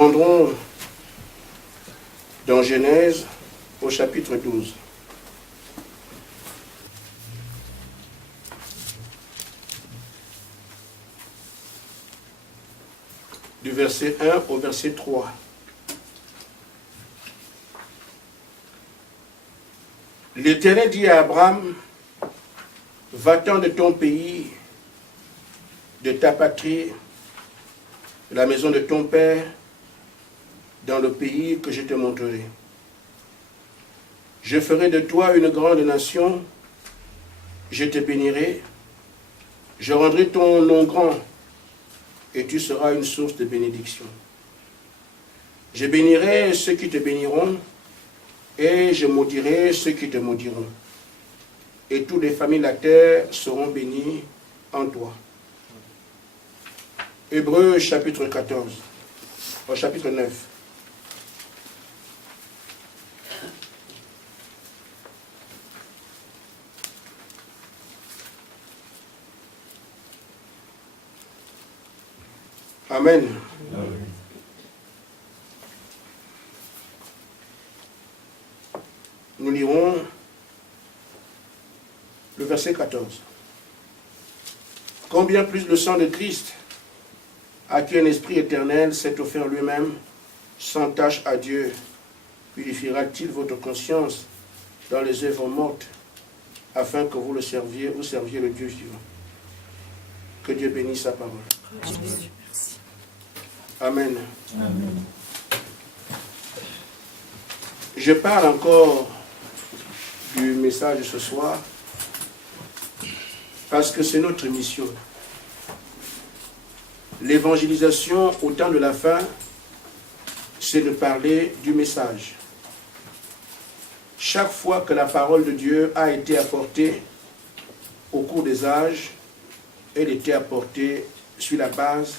Prendrons dans Genèse au chapitre 12. Du verset 1 au verset 3. L'Éternel dit à Abraham, va-t'en de ton pays, de ta patrie, de la maison de ton père, dans le pays que je te montrerai. Je ferai de toi une grande nation, je te bénirai, je rendrai ton nom grand, et tu seras une source de bénédiction. Je bénirai ceux qui te béniront, et je maudirai ceux qui te maudiront. Et toutes les familles de la terre seront bénies en toi. Hébreux chapitre 14, au chapitre 9. Amen. Amen. Nous lirons le verset 14. Combien plus le sang de Christ, à qui un esprit éternel s'est offert lui-même, sans tache à Dieu, purifiera-t-il votre conscience dans les œuvres mortes, afin que vous le serviez ou serviez le Dieu vivant. Que Dieu bénisse sa parole. Amen. Amen. Je parle encore du message de ce soir parce que c'est notre mission. L'évangélisation au temps de la fin, c'est de parler du message. Chaque fois que la parole de Dieu a été apportée au cours des âges, elle était apportée sur la base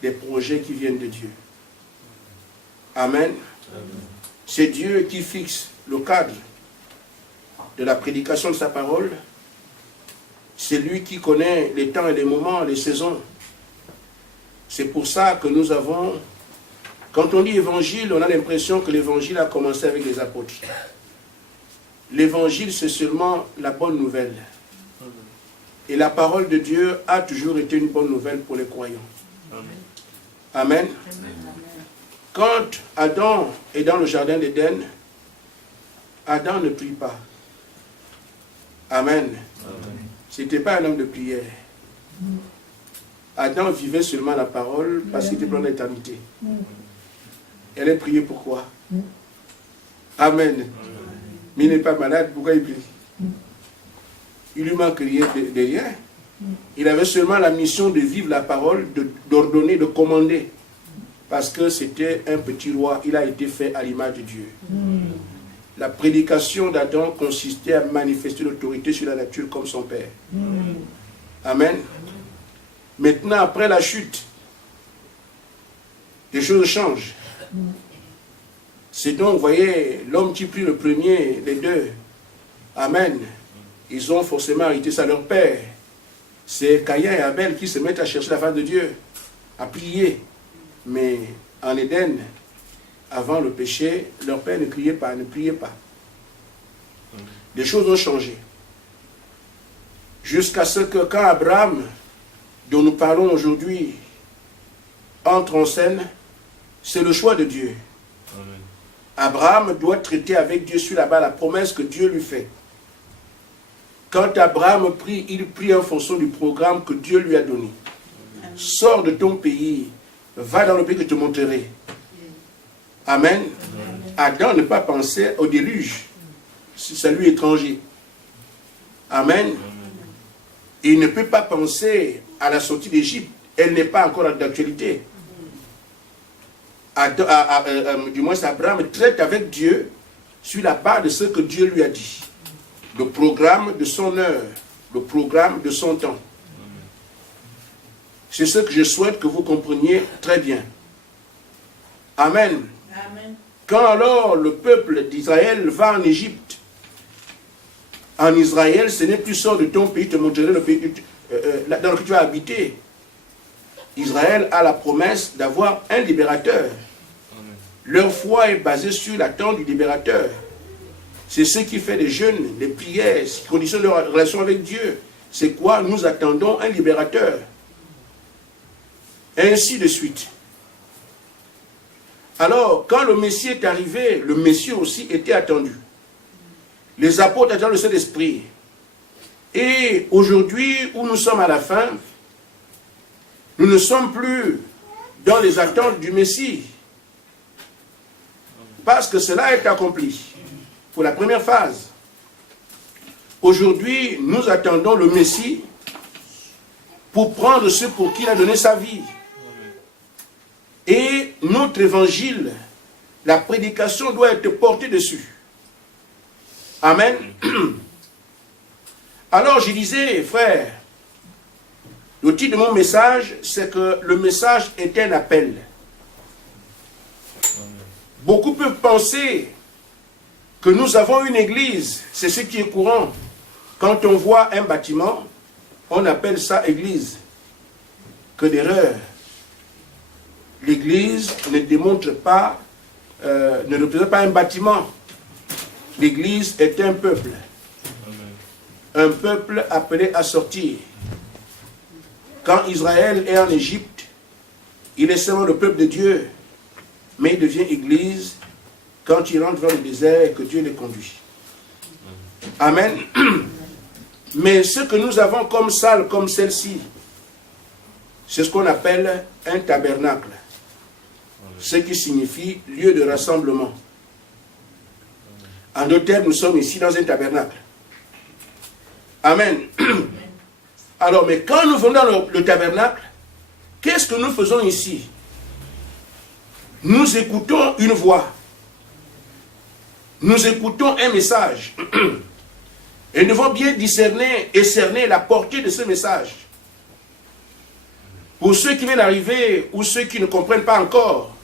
des projets qui viennent de Dieu. Amen. Amen. C'est Dieu qui fixe le cadre de la prédication de sa parole. C'est lui qui connaît les temps et les moments, les saisons. C'est pour ça que nous avons, quand on dit évangile, on a l'impression que l'évangile a commencé avec les apôtres. L'évangile, c'est seulement la bonne nouvelle. Et la parole de Dieu a toujours été une bonne nouvelle pour les croyants. Amen. Amen. Quand Adam est dans le jardin d'Éden, Adam ne prie pas. Amen. Ce n'était pas un homme de prière. Adam vivait seulement la parole parce qu'il était plein d'éternité. Elle est priée pourquoi? Amen. Mais il n'est pas malade, pourquoi il prie? Il lui manque rien de rien. Il avait seulement la mission de vivre la parole, d'ordonner, de commander. Parce que c'était un petit roi, il a été fait à l'image de Dieu. La prédication d'Adam consistait à manifester l'autorité sur la nature comme son père. Amen. Maintenant, après la chute, les choses changent. C'est donc, vous voyez, l'homme qui prie le premier, les deux. Amen. Ils ont forcément hérité ça leur père. C'est Caïn et Abel qui se mettent à chercher la face de Dieu, à prier. Mais en Éden, avant le péché, leur père ne criait pas, ne priait pas. Les choses ont changé. Jusqu'à ce que quand Abraham, dont nous parlons aujourd'hui, entre en scène, c'est le choix de Dieu. Amen. Abraham doit traiter avec Dieu sur la base de la promesse que Dieu lui fait. Quand Abraham prie, il prie en fonction du programme que Dieu lui a donné. Amen. Sors de ton pays, va dans le pays que je te montrerai. Amen. Amen. Adam n'a pas pensé au déluge. C'est lui étranger. Amen. Amen. Il ne peut pas penser à la sortie d'Égypte. Elle n'est pas encore d'actualité. Du moins, Abraham traite avec Dieu sur la base de ce que Dieu lui a dit. Le programme de son heure, le programme de son temps. C'est ce que je souhaite que vous compreniez très bien. Amen. Amen. Quand alors le peuple d'Israël va en Égypte, en Israël, ce n'est plus sort de ton pays, te montrerai le pays dans lequel tu vas habiter. Israël a la promesse d'avoir un libérateur Leur foi est basée sur l'attente du libérateur. C'est ce qui fait les jeûnes, les prières, ce qui conditionne leur relation avec Dieu. C'est quoi? Nous attendons un libérateur. Et ainsi de suite. Alors, quand le Messie est arrivé, le Messie aussi était attendu. Les apôtres attendaient le Saint-Esprit. Et aujourd'hui, où nous sommes à la fin, nous ne sommes plus dans les attentes du Messie. Parce que cela est accompli. Pour la première phase. Aujourd'hui, nous attendons le Messie pour prendre ce pour qui il a donné sa vie. Et notre évangile, la prédication doit être portée dessus. Amen. Alors je disais, frère, le titre de mon message, c'est que le message est un appel. Beaucoup peuvent penser que nous avons une église, c'est ce qui est courant. Quand on voit un bâtiment, on appelle ça église. Que d'erreur. L'église ne démontre pas, ne représente pas un bâtiment. L'église est un peuple. Un peuple appelé à sortir. Quand Israël est en Égypte, il est seulement le peuple de Dieu, mais il devient église quand il rentre dans le désert et que Dieu les conduit. Amen. Mais ce que nous avons comme salle, comme celle-ci, c'est ce qu'on appelle un tabernacle. Ce qui signifie lieu de rassemblement. En d'autres termes, nous sommes ici dans un tabernacle. Amen. Alors, mais quand nous venons dans le tabernacle, qu'est-ce que nous faisons ici? Nous écoutons une voix. Nous écoutons un message. Et nous devons bien discerner et cerner la portée de ce message. Pour ceux qui viennent d'arriver ou ceux qui ne comprennent pas encore,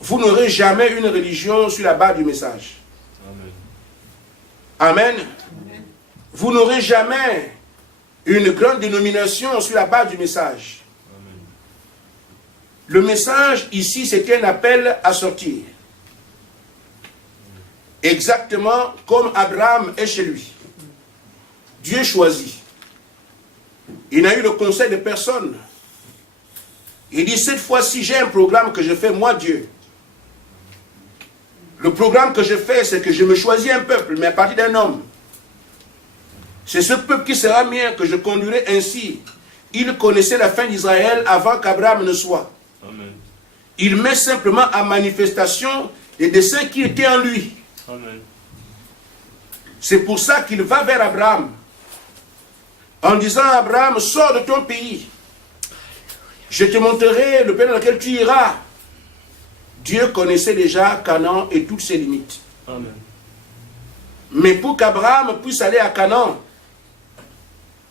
vous n'aurez jamais une religion sur la base du message. Amen. Amen. Vous n'aurez jamais une grande dénomination sur la base du message. Amen. Le message ici, c'est un appel à sortir. Exactement comme Abraham est chez lui. Dieu choisit. Il n'a eu le conseil de personne. Il dit, cette fois-ci, j'ai un programme que je fais, moi, Dieu. Le programme que je fais, c'est que je me choisis un peuple, mais à partir d'un homme. C'est ce peuple qui sera mien, que je conduirai ainsi. Il connaissait la fin d'Israël avant qu'Abraham ne soit. Amen. Il met simplement en manifestation les desseins qui étaient en lui. Amen. C'est pour ça qu'il va vers Abraham, en disant à Abraham, sors de ton pays. Je te montrerai le pays dans lequel tu iras. Dieu connaissait déjà Canaan et toutes ses limites. Amen. Mais pour qu'Abraham puisse aller à Canaan,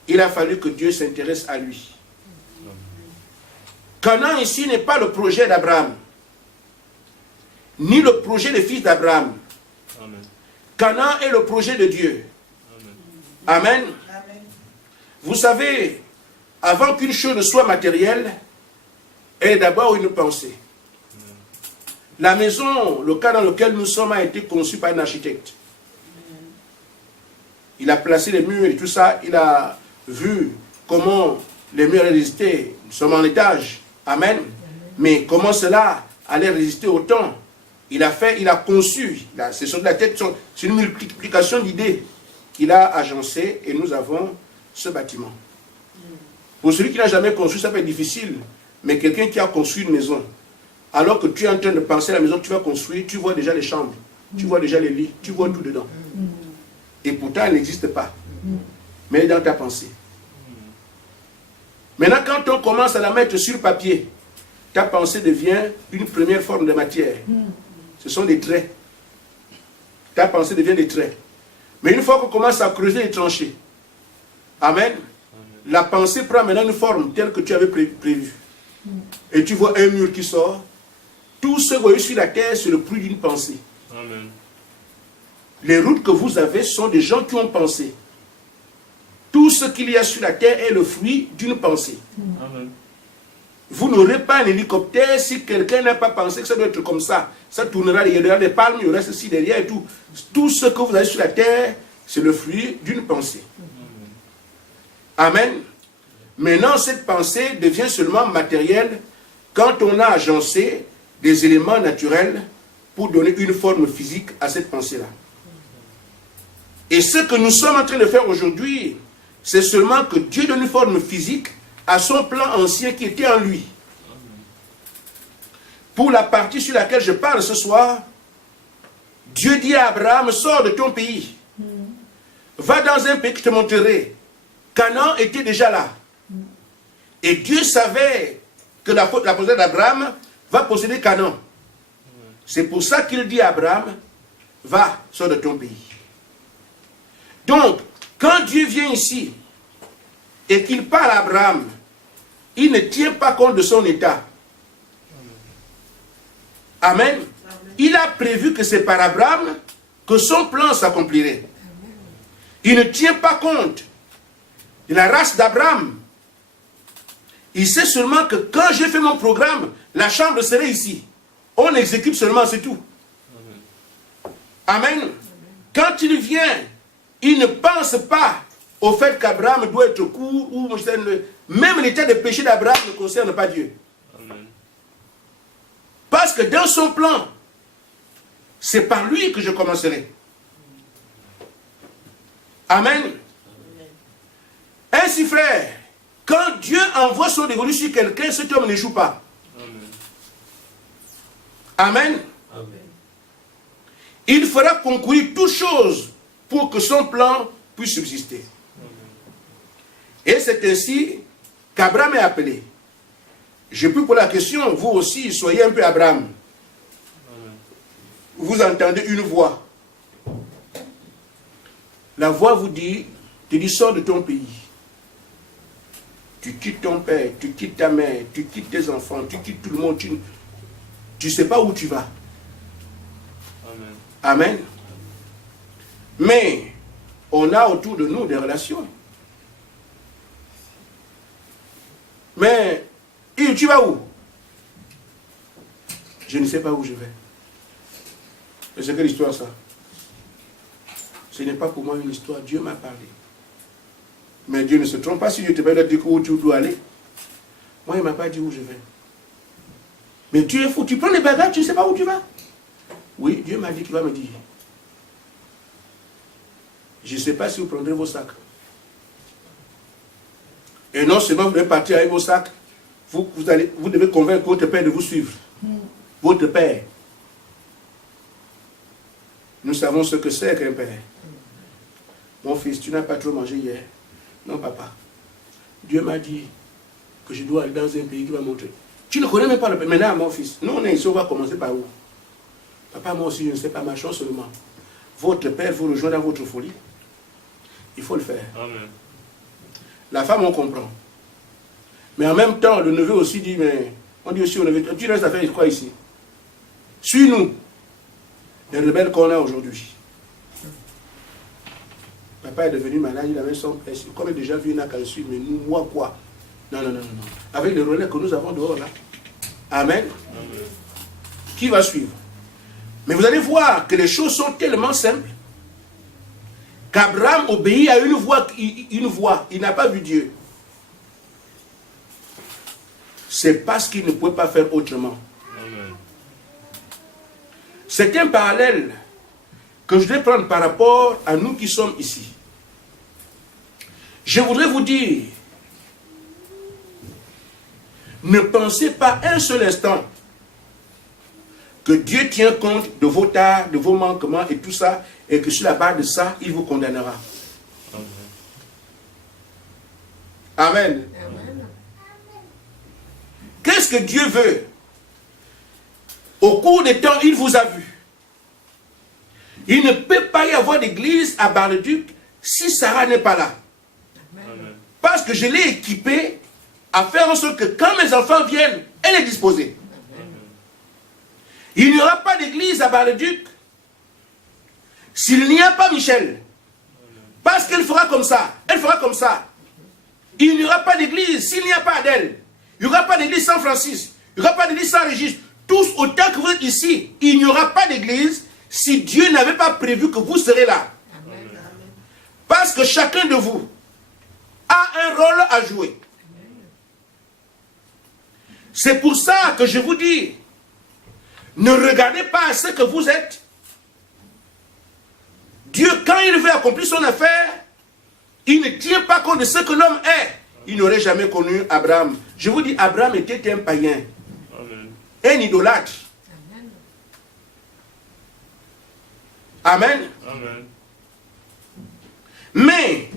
il a fallu que Dieu s'intéresse à lui. Amen. Canaan ici n'est pas le projet d'Abraham, ni le projet des fils d'Abraham. Canaan est le projet de Dieu. Amen. Amen. Amen. Vous savez, avant qu'une chose ne soit matérielle, elle est d'abord une pensée. Amen. La maison, le cas dans lequel nous sommes, a été conçu par un architecte. Amen. Il a placé les murs et tout ça, il a vu comment les murs résistaient. Nous sommes en étage. Amen. Amen. Mais comment cela allait résister au temps? Il a conçu, c'est sur la tête, c'est une multiplication d'idées qu'il a agencé et nous avons ce bâtiment. Pour celui qui n'a jamais construit, ça peut être difficile, mais quelqu'un qui a construit une maison, alors que tu es en train de penser à la maison que tu vas construire, tu vois déjà les chambres, tu vois déjà les lits, tu vois tout dedans. Et pourtant, elle n'existe pas, mais elle est dans ta pensée. Maintenant, quand on commence à la mettre sur papier, ta pensée devient une première forme de matière. Ce sont des traits. Ta pensée devient des traits. Mais une fois qu'on commence à creuser les tranchées, Amen, la pensée prend maintenant une forme telle que tu avais prévu. Et tu vois un mur qui sort. Tout ce voyou sur la terre, c'est le fruit d'une pensée. Amen. Les routes que vous avez sont des gens qui ont pensé. Tout ce qu'il y a sur la terre est le fruit d'une pensée. Amen. Vous n'aurez pas un hélicoptère si quelqu'un n'a pas pensé que ça doit être comme ça. Ça tournera, il y aura des palmes, il y aura ceci derrière et tout. Tout ce que vous avez sur la terre, c'est le fruit d'une pensée. Amen. Maintenant, cette pensée devient seulement matérielle quand on a agencé des éléments naturels pour donner une forme physique à cette pensée-là. Et ce que nous sommes en train de faire aujourd'hui, c'est seulement que Dieu donne une forme physique à son plan ancien qui était en lui. Pour la partie sur laquelle je parle ce soir, Dieu dit à Abraham, sors de ton pays. Va dans un pays que je te montrerai. Canaan était déjà là. Et Dieu savait que la possession d'Abraham va posséder Canaan. C'est pour ça qu'il dit à Abraham, va, sors de ton pays. Donc, quand Dieu vient ici et qu'il parle à Abraham, il ne tient pas compte de son état. Amen. Il a prévu que c'est par Abraham que son plan s'accomplirait. Il ne tient pas compte de la race d'Abraham. Il sait seulement que quand j'ai fait mon programme, la chambre serait ici. On exécute seulement, c'est tout. Amen. Quand il vient, il ne pense pas au fait qu'Abraham doit être court ou même l'état de péché d'Abraham ne concerne pas Dieu. Amen. Parce que dans son plan, c'est par lui que je commencerai. Amen. Ainsi, frère, quand Dieu envoie son dévolu sur quelqu'un, cet homme n'échoue pas. Amen. Amen. Il fera concourir toutes choses pour que son plan puisse subsister. Et c'est ainsi qu'Abraham est appelé. Je peux poser la question, vous aussi, soyez un peu Abraham. Vous entendez une voix. La voix vous dit, sors de ton pays. Tu quittes ton père, tu quittes ta mère, tu quittes tes enfants, tu quittes tout le monde. Tu ne sais pas où tu vas. Amen. Amen. Mais on a autour de nous des relations. Mais, tu vas où? Je ne sais pas où je vais. Mais c'est quelle histoire ça? Ce n'est pas pour moi une histoire. Dieu m'a parlé. Mais Dieu ne se trompe pas. Si Dieu te parle de dire où tu dois aller. Moi, il ne m'a pas dit où je vais. Mais tu es fou. Tu prends les bagages, tu ne sais pas où tu vas. Oui, Dieu m'a dit qu'il va me dire. Je ne sais pas si vous prendrez vos sacs. Et non seulement vous devez partir avec vos sacs, vous devez convaincre votre père de vous suivre. Votre père. Nous savons ce que c'est qu'un père. Mon fils, tu n'as pas trop mangé hier. Non, papa. Dieu m'a dit que je dois aller dans un pays qui va montrer. Tu ne connais même pas le père. Maintenant, mon fils, nous on est ici, on va commencer par où? Papa, moi aussi, je ne sais pas, marchons seulement. Votre père vous rejoint dans votre folie. Il faut le faire. Amen. La femme, on comprend. Mais en même temps, le neveu aussi dit, mais on dit aussi au neveu, tu restes à faire quoi ici? Suis-nous. Les rebelles qu'on a aujourd'hui. Papa est devenu malade, il avait son père. Comme il a déjà vu, il n'a qu'à le suivre. Mais nous, moi quoi? Non. Avec les relais que nous avons dehors là. Amen. Amen. Qui va suivre? Mais vous allez voir que les choses sont tellement simples qu'Abraham obéit à une voix. Il n'a pas vu Dieu. C'est parce qu'il ne pouvait pas faire autrement. Amen. C'est un parallèle que je vais prendre par rapport à nous qui sommes ici. Je voudrais vous dire, ne pensez pas un seul instant que Dieu tient compte de vos tares, de vos manquements et tout ça, et que sur la base de ça, il vous condamnera. Amen. Amen. Qu'est-ce que Dieu veut? Au cours des temps, il vous a vu. Il ne peut pas y avoir d'église à Bar-le-Duc si Sarah n'est pas là. Amen. Parce que je l'ai équipée à faire en sorte que quand mes enfants viennent, elle est disposée. Amen. Il n'y aura pas d'église à Bar-le-Duc s'il n'y a pas Michel. Amen. Parce qu'elle fera comme ça. Elle fera comme ça. Il n'y aura pas d'église s'il n'y a pas Adèle. Il n'y aura pas d'église sans Francis. Il n'y aura pas d'église sans Régis. Tous, autant que vous êtes ici, il n'y aura pas d'église si Dieu n'avait pas prévu que vous serez là. Amen. Parce que chacun de vous a un rôle à jouer. C'est pour ça que je vous dis, ne regardez pas à ce que vous êtes. Dieu, quand il veut accomplir son affaire, il ne tient pas compte de ce que l'homme est. Il n'aurait jamais connu Abraham. Je vous dis, Abraham était un païen. Amen. Un idolâtre. Amen. Amen. Mais,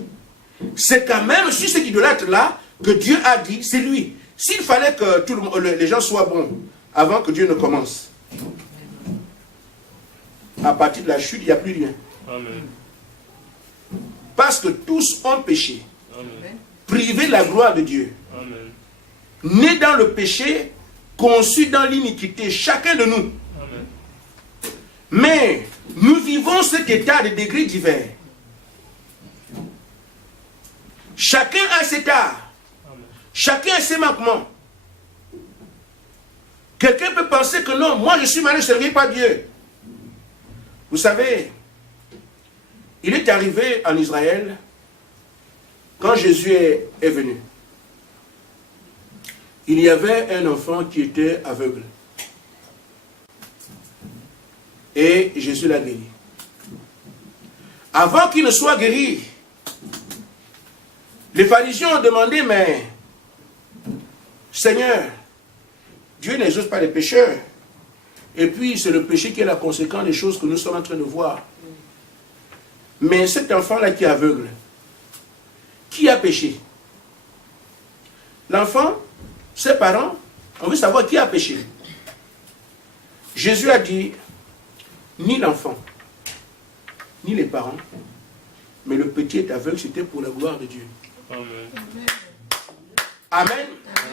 c'est quand même sur cet idolâtre-là que Dieu a dit, c'est lui. S'il fallait que les gens soient bons avant que Dieu ne commence, à partir de la chute, il n'y a plus rien. Amen. Parce que tous ont péché. Amen. Privé de la gloire de Dieu. Amen. Né dans le péché, conçu dans l'iniquité, chacun de nous. Amen. Mais nous vivons cet état de degrés divers. Chacun a cet art. Amen. Chacun a ses manquements. Quelqu'un peut penser que non, moi je suis mal servi par Dieu. Vous savez, il est arrivé en Israël quand Jésus est venu. Il y avait un enfant qui était aveugle. Et Jésus l'a guéri. Avant qu'il ne soit guéri, les pharisiens ont demandé, mais Seigneur, Dieu n'exauce pas les pécheurs. Et puis c'est le péché qui est la conséquence des choses que nous sommes en train de voir. Mais cet enfant-là qui est aveugle, qui a péché? L'enfant, ses parents, on veut savoir qui a péché. Jésus a dit, ni l'enfant, ni les parents, mais le petit est aveugle, c'était pour la gloire de Dieu. Amen. Amen.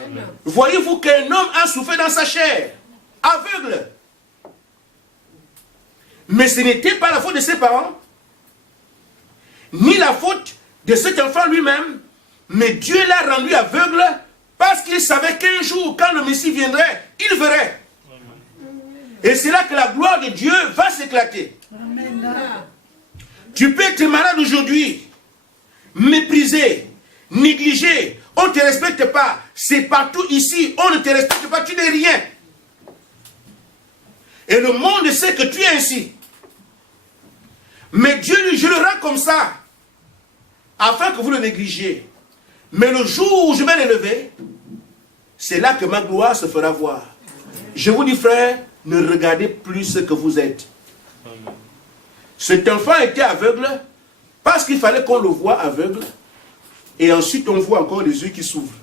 Amen. Voyez-vous qu'un homme a souffert dans sa chair, aveugle. Mais ce n'était pas la faute de ses parents, ni la faute de cet enfant lui-même, mais Dieu l'a rendu aveugle parce qu'il savait qu'un jour, quand le Messie viendrait, il verrait. Et c'est là que la gloire de Dieu va s'éclater. Tu peux être malade aujourd'hui, méprisé, négligé, on ne te respecte pas. C'est partout ici, on ne te respecte pas, tu n'es rien. Et le monde sait que tu es ainsi. Mais Dieu, je le rends comme ça, afin que vous le négligiez. Mais le jour où je vais l'élever, c'est là que ma gloire se fera voir. Je vous dis, frère, ne regardez plus ce que vous êtes. Amen. Cet enfant était aveugle parce qu'il fallait qu'on le voie aveugle. Et ensuite, on voit encore les yeux qui s'ouvrent.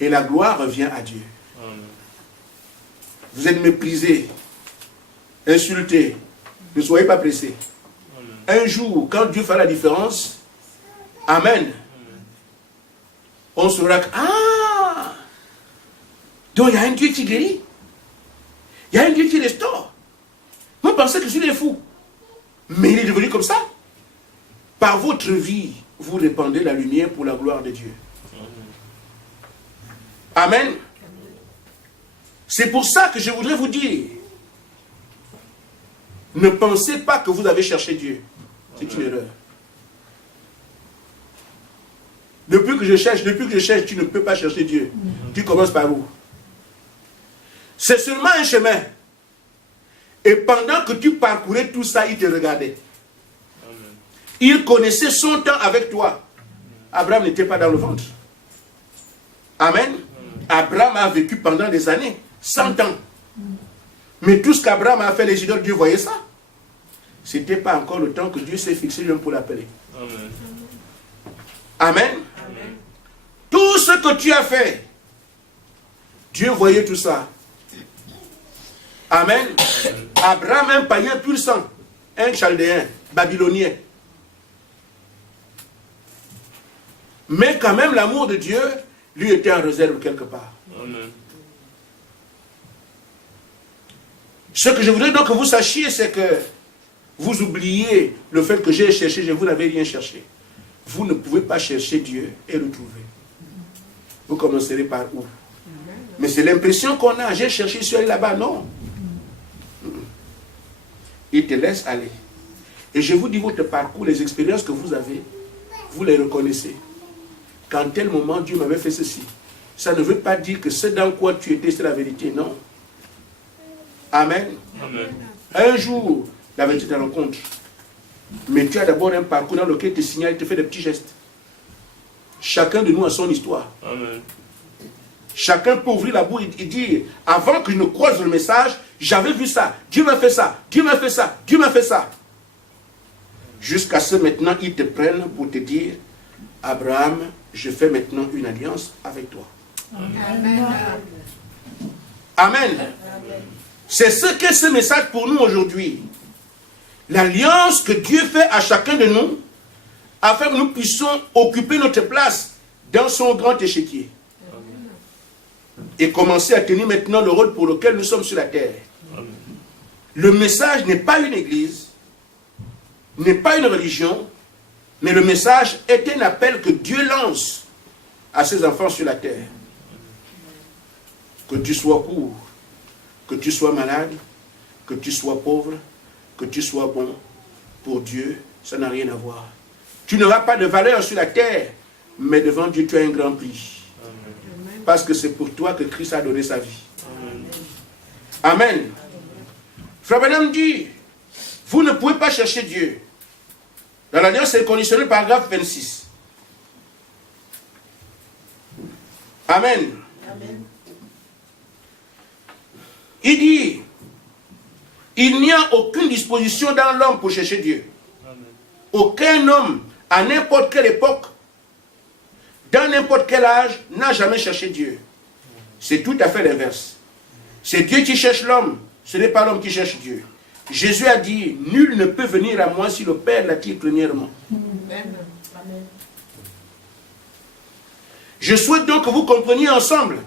Et la gloire revient à Dieu. Amen. Vous êtes méprisés, insultés. Ne soyez pas pressés. Amen. Un jour, quand Dieu fera la différence, Amen, on saura que, ah, donc il y a un Dieu qui guérit. Il y a un Dieu qui restaure. Vous pensez que je suis des fous. Mais il est devenu comme ça. Par votre vie, vous répandez la lumière pour la gloire de Dieu. Amen. C'est pour ça que je voudrais vous dire, ne pensez pas que vous avez cherché Dieu. C'est une erreur. Depuis que je cherche, tu ne peux pas chercher Dieu. Tu commences par où? C'est seulement un chemin. Et pendant que tu parcourais tout ça, il te regardait. Amen. Il connaissait son temps avec toi. Abraham n'était pas dans le ventre. Amen. Amen. Abraham a vécu pendant des années, 100 ans. Mais tout ce qu'Abraham a fait, les idoles, Dieu voyait ça. Ce n'était pas encore le temps que Dieu s'est fixé lui-même pour l'appeler. Amen. Amen. Amen. Tout ce que tu as fait, Dieu voyait tout ça. Amen. Abraham, un païen pur sang, un chaldéen, babylonien. Mais quand même, l'amour de Dieu, lui, était en réserve quelque part. Amen. Ce que je voudrais donc que vous sachiez, c'est que vous oubliez le fait que j'ai cherché, vous n'avez rien cherché. Vous ne pouvez pas chercher Dieu et le trouver. Vous commencerez par où? Mais c'est l'impression qu'on a. J'ai cherché, je suis allé là-bas. Non. Il te laisse aller. Et je vous dis, votre parcours, les expériences que vous avez, vous les reconnaissez. Qu'en tel moment, Dieu m'avait fait ceci. Ça ne veut pas dire que ce dans quoi tu étais, c'est la vérité. Non. Amen. Amen. Un jour, la vérité te rencontre. Mais tu as d'abord un parcours dans lequel il te signale, il te fait des petits gestes. Chacun de nous a son histoire. Amen. Chacun peut ouvrir la bouche et dire, avant que je ne croise le message, j'avais vu ça, Dieu m'a fait ça, Dieu m'a fait ça, Dieu m'a fait ça. Jusqu'à ce maintenant, ils te prennent pour te dire, Abraham, je fais maintenant une alliance avec toi. Amen. Amen. C'est ce qu'est ce message pour nous aujourd'hui. L'alliance que Dieu fait à chacun de nous, afin que nous puissions occuper notre place dans son grand échiquier. Et commencer à tenir maintenant le rôle pour lequel nous sommes sur la terre. Le message n'est pas une église, n'est pas une religion, mais le message est un appel que Dieu lance à ses enfants sur la terre. Que tu sois court, que tu sois malade, que tu sois pauvre, que tu sois bon, pour Dieu, ça n'a rien à voir. Tu n'auras pas de valeur sur la terre, mais devant Dieu, tu as un grand prix. Amen. Parce que c'est pour toi que Christ a donné sa vie. Amen. Amen. Frère Branham dit, vous ne pouvez pas chercher Dieu. Dans l'alliance, c'est conditionné, paragraphe 26. Amen. Amen. Il dit, il n'y a aucune disposition dans l'homme pour chercher Dieu. Amen. Aucun homme, à n'importe quelle époque, dans n'importe quel âge, n'a jamais cherché Dieu. C'est tout à fait l'inverse. C'est Dieu qui cherche l'homme, ce n'est pas l'homme qui cherche Dieu. Jésus a dit, nul ne peut venir à moi si le Père l'attire premièrement. Amen. Je souhaite donc que vous compreniez ensemble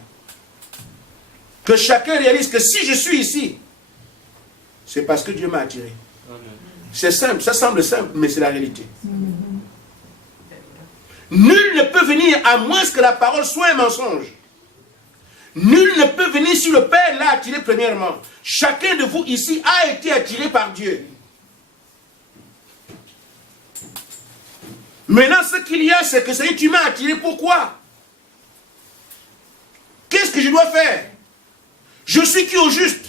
que chacun réalise que si je suis ici, c'est parce que Dieu m'a attiré. C'est simple, ça semble simple, mais c'est la réalité. Nul ne peut venir à moins que la parole soit un mensonge. Nul ne peut venir si le Père l'a attiré premièrement. Chacun de vous ici a été attiré par Dieu. Maintenant, ce qu'il y a, c'est que tu m'as attiré. Pourquoi? Qu'est-ce que je dois faire? Je suis qui au juste?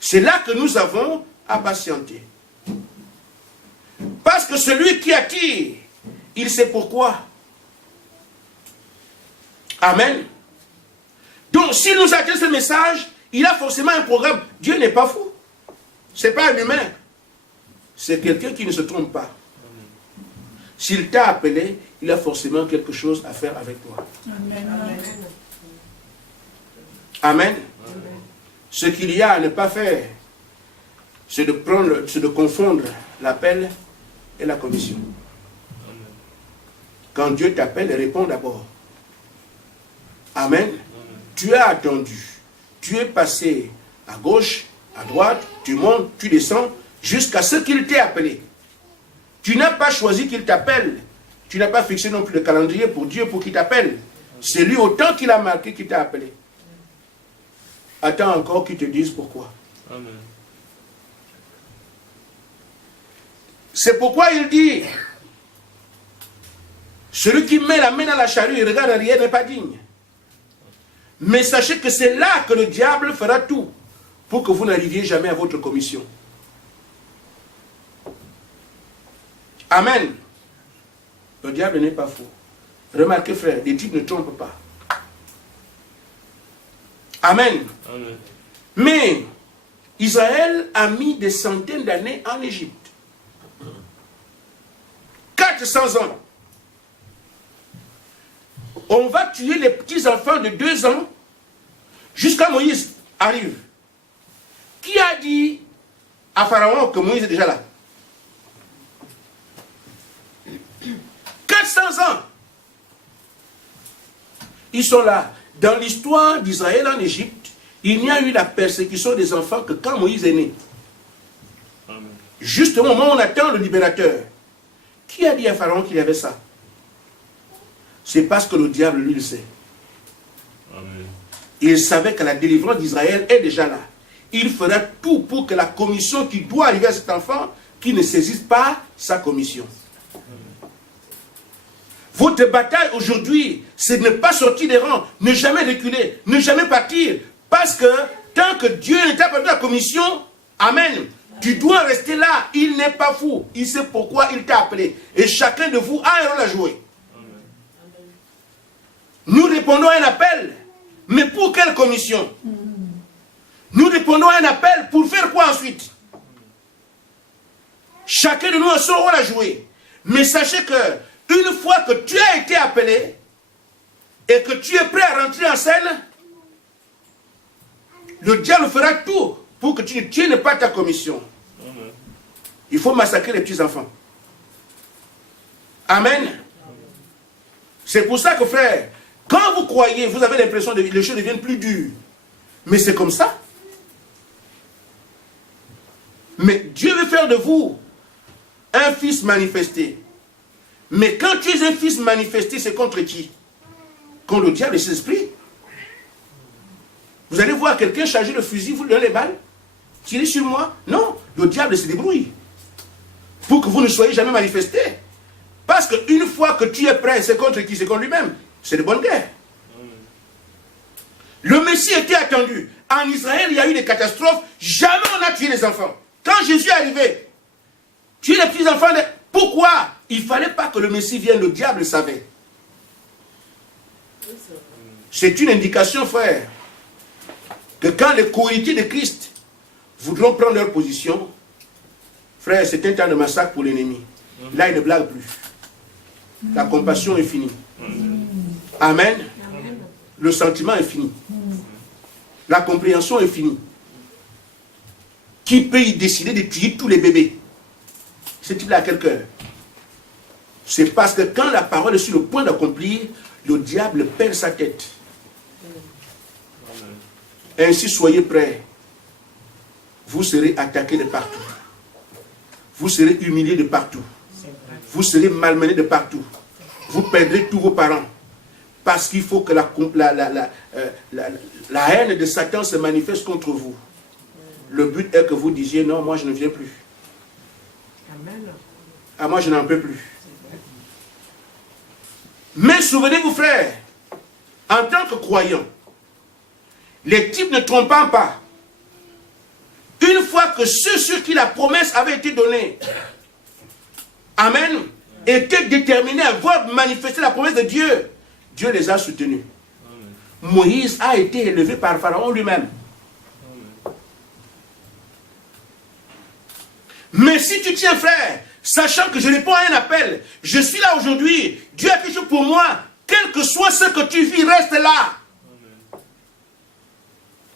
C'est là que nous avons à patienter. Parce que celui qui attire, il sait pourquoi. Amen. Donc, s'il nous attire ce message, il a forcément un programme. Dieu n'est pas fou. Ce n'est pas un humain. C'est quelqu'un qui ne se trompe pas. S'il t'a appelé, il a forcément quelque chose à faire avec toi. Amen. Amen. Amen. Ce qu'il y a à ne pas faire, c'est de confondre l'appel et la commission. Amen. Quand Dieu t'appelle, réponds d'abord. Amen. Amen. Tu as attendu. Tu es passé à gauche, à droite, tu montes, tu descends, jusqu'à ce qu'il t'ait appelé. Tu n'as pas choisi qu'il t'appelle. Tu n'as pas fixé non plus le calendrier pour Dieu pour qu'il t'appelle. C'est lui autant qu'il a marqué qui t'a appelé. Attends encore qu'il te dise pourquoi. Amen. C'est pourquoi il dit, celui qui met la main dans la charrue et regarde arrière n'est pas digne. Mais sachez que c'est là que le diable fera tout pour que vous n'arriviez jamais à votre commission. Amen. Le diable n'est pas fou. Remarquez frère, les types ne trompent pas. Amen. Amen. Mais Israël a mis des centaines d'années en Égypte. 400 ans. On va tuer les petits-enfants de 2 ans jusqu'à Moïse arrive. Qui a dit à Pharaon que Moïse est déjà là? 400 ans. Ils sont là. Dans l'histoire d'Israël en Égypte, il n'y a eu la persécution des enfants que quand Moïse est né. Amen. Juste au moment où on attend le libérateur. Qui a dit à Pharaon qu'il y avait ça? C'est parce que le diable, lui, le sait. Amen. Il savait que la délivrance d'Israël est déjà là. Il fera tout pour que la commission qui doit arriver à cet enfant, qui ne saisisse pas sa commission. Votre bataille aujourd'hui, c'est de ne pas sortir des rangs, ne jamais reculer, ne jamais partir. Parce que tant que Dieu n'est pas de la commission, amen, tu dois rester là. Il n'est pas fou. Il sait pourquoi il t'a appelé. Et chacun de vous a un rôle à jouer. Nous répondons à un appel. Mais pour quelle commission? Nous répondons à un appel pour faire quoi ensuite? Chacun de nous a son rôle à jouer. Mais sachez que une fois que tu as été appelé et que tu es prêt à rentrer en scène, le diable fera tout pour que tu ne tiennes pas ta commission. Il faut massacrer les petits-enfants. Amen. C'est pour ça que, frère, quand vous croyez, vous avez l'impression que les choses deviennent plus dures. Mais c'est comme ça. Mais Dieu veut faire de vous un fils manifesté. Mais quand tu es un fils manifesté, c'est contre qui? Contre le diable et ses esprits. Vous allez voir quelqu'un charger le fusil, vous lui donnez les balles, tirer sur moi. Non, le diable se débrouille. Pour que vous ne soyez jamais manifesté. Parce qu'une fois que tu es prêt, c'est contre qui? C'est contre lui-même. C'est de bonne guerre. Le Messie était attendu. En Israël, il y a eu des catastrophes. Jamais on a tué les enfants. Quand Jésus est arrivé, tuer les petits enfants. Pourquoi? Il ne fallait pas que le Messie vienne. Le diable le savait. C'est une indication, frère, que quand les cohéritiers de Christ voudront prendre leur position, frère, c'est un temps de massacre pour l'ennemi. Là, il ne blague plus. La compassion est finie. Amen. Le sentiment est fini. La compréhension est finie. Qui peut y décider de tuer tous les bébés? Ce type-là à quel cœur? C'est parce que quand la parole est sur le point d'accomplir, le diable perd sa tête. Ainsi, soyez prêts. Vous serez attaqués de partout. Vous serez humiliés de partout. Vous serez malmenés de partout. Vous perdrez tous vos parents. Parce qu'il faut que la haine de Satan se manifeste contre vous. Le but est que vous disiez, non, moi je ne viens plus. Ah, moi je n'en peux plus. Mais souvenez-vous, frères, en tant que croyants, les types ne trompant pas. Une fois que ceux sur qui la promesse avait été donnée, amen, étaient déterminés à voir manifester la promesse de Dieu, Dieu les a soutenus. Amen. Moïse a été élevé par Pharaon lui-même. Mais si tu tiens, frère, sachant que je réponds à un appel, je suis là aujourd'hui, Dieu a quelque chose pour moi, quel que soit ce que tu vis, reste là. Amen.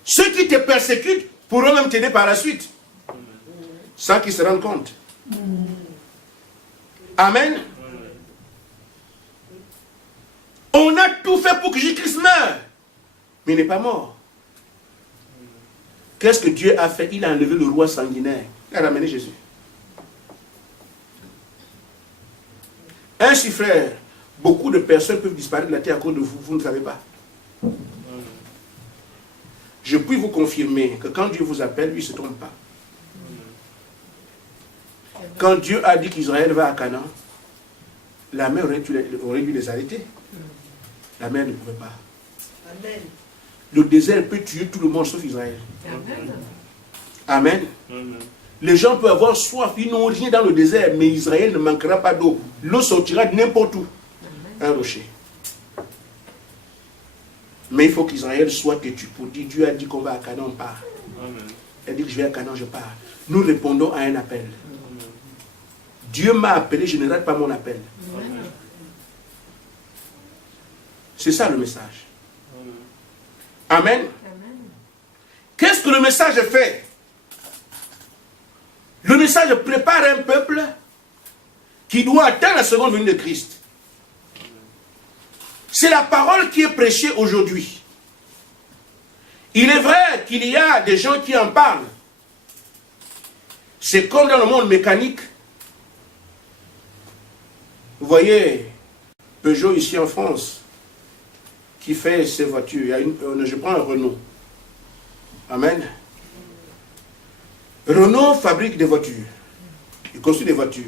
Ceux qui te persécutent pourront même t'aider par la suite, sans qu'ils se rendent compte. Amen. On a tout fait pour que Jésus-Christ meure, mais il n'est pas mort. Qu'est-ce que Dieu a fait? Il a enlevé le roi sanguinaire. Il a ramené Jésus. Ainsi, frère, beaucoup de personnes peuvent disparaître de la terre à cause de vous. Vous ne savez pas. Je puis vous confirmer que quand Dieu vous appelle, lui, il ne se trompe pas. Quand Dieu a dit qu'Israël va à Canaan, la mer aurait dû les arrêter. La mer ne pouvait pas. Amen. Le désert peut tuer tout le monde sauf Israël. Amen. Amen. Amen. Les gens peuvent avoir soif, ils n'ont rien dans le désert, mais Israël ne manquera pas d'eau. L'eau sortira de n'importe où. Amen. Un rocher. Mais il faut qu'Israël soit têtu pour dire, Dieu a dit qu'on va à Canaan, on part. Amen. Elle dit que je vais à Canaan, je pars. Nous répondons à un appel. Amen. Dieu m'a appelé, je ne rate pas mon appel. Amen. C'est ça le message. Amen. Amen. Qu'est-ce que le message fait? Le message prépare un peuple qui doit atteindre la seconde venue de Christ. C'est la parole qui est prêchée aujourd'hui. Il est vrai qu'il y a des gens qui en parlent. C'est comme dans le monde mécanique. Vous voyez, Peugeot ici en France, qui fait ses voitures. Il y a je prends un Renault. Amen. Renault fabrique des voitures. Il construit des voitures.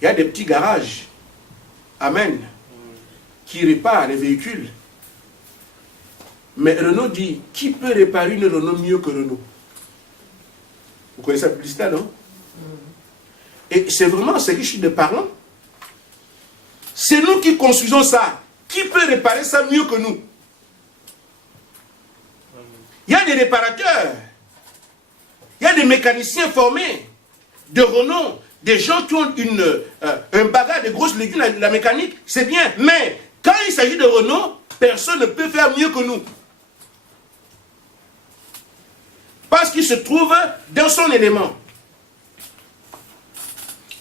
Il y a des petits garages. Amen. Qui réparent les véhicules. Mais Renault dit, qui peut réparer une Renault mieux que Renault? Vous connaissez la publicité, non? Et c'est vraiment ce riche de parlant. C'est nous qui construisons ça. Qui peut réparer ça mieux que nous? Il y a des réparateurs. Il y a des mécaniciens formés de Renault. Des gens qui ont un bagage de grosses légumes, la mécanique, c'est bien. Mais quand il s'agit de Renault, personne ne peut faire mieux que nous. Parce qu'il se trouve dans son élément.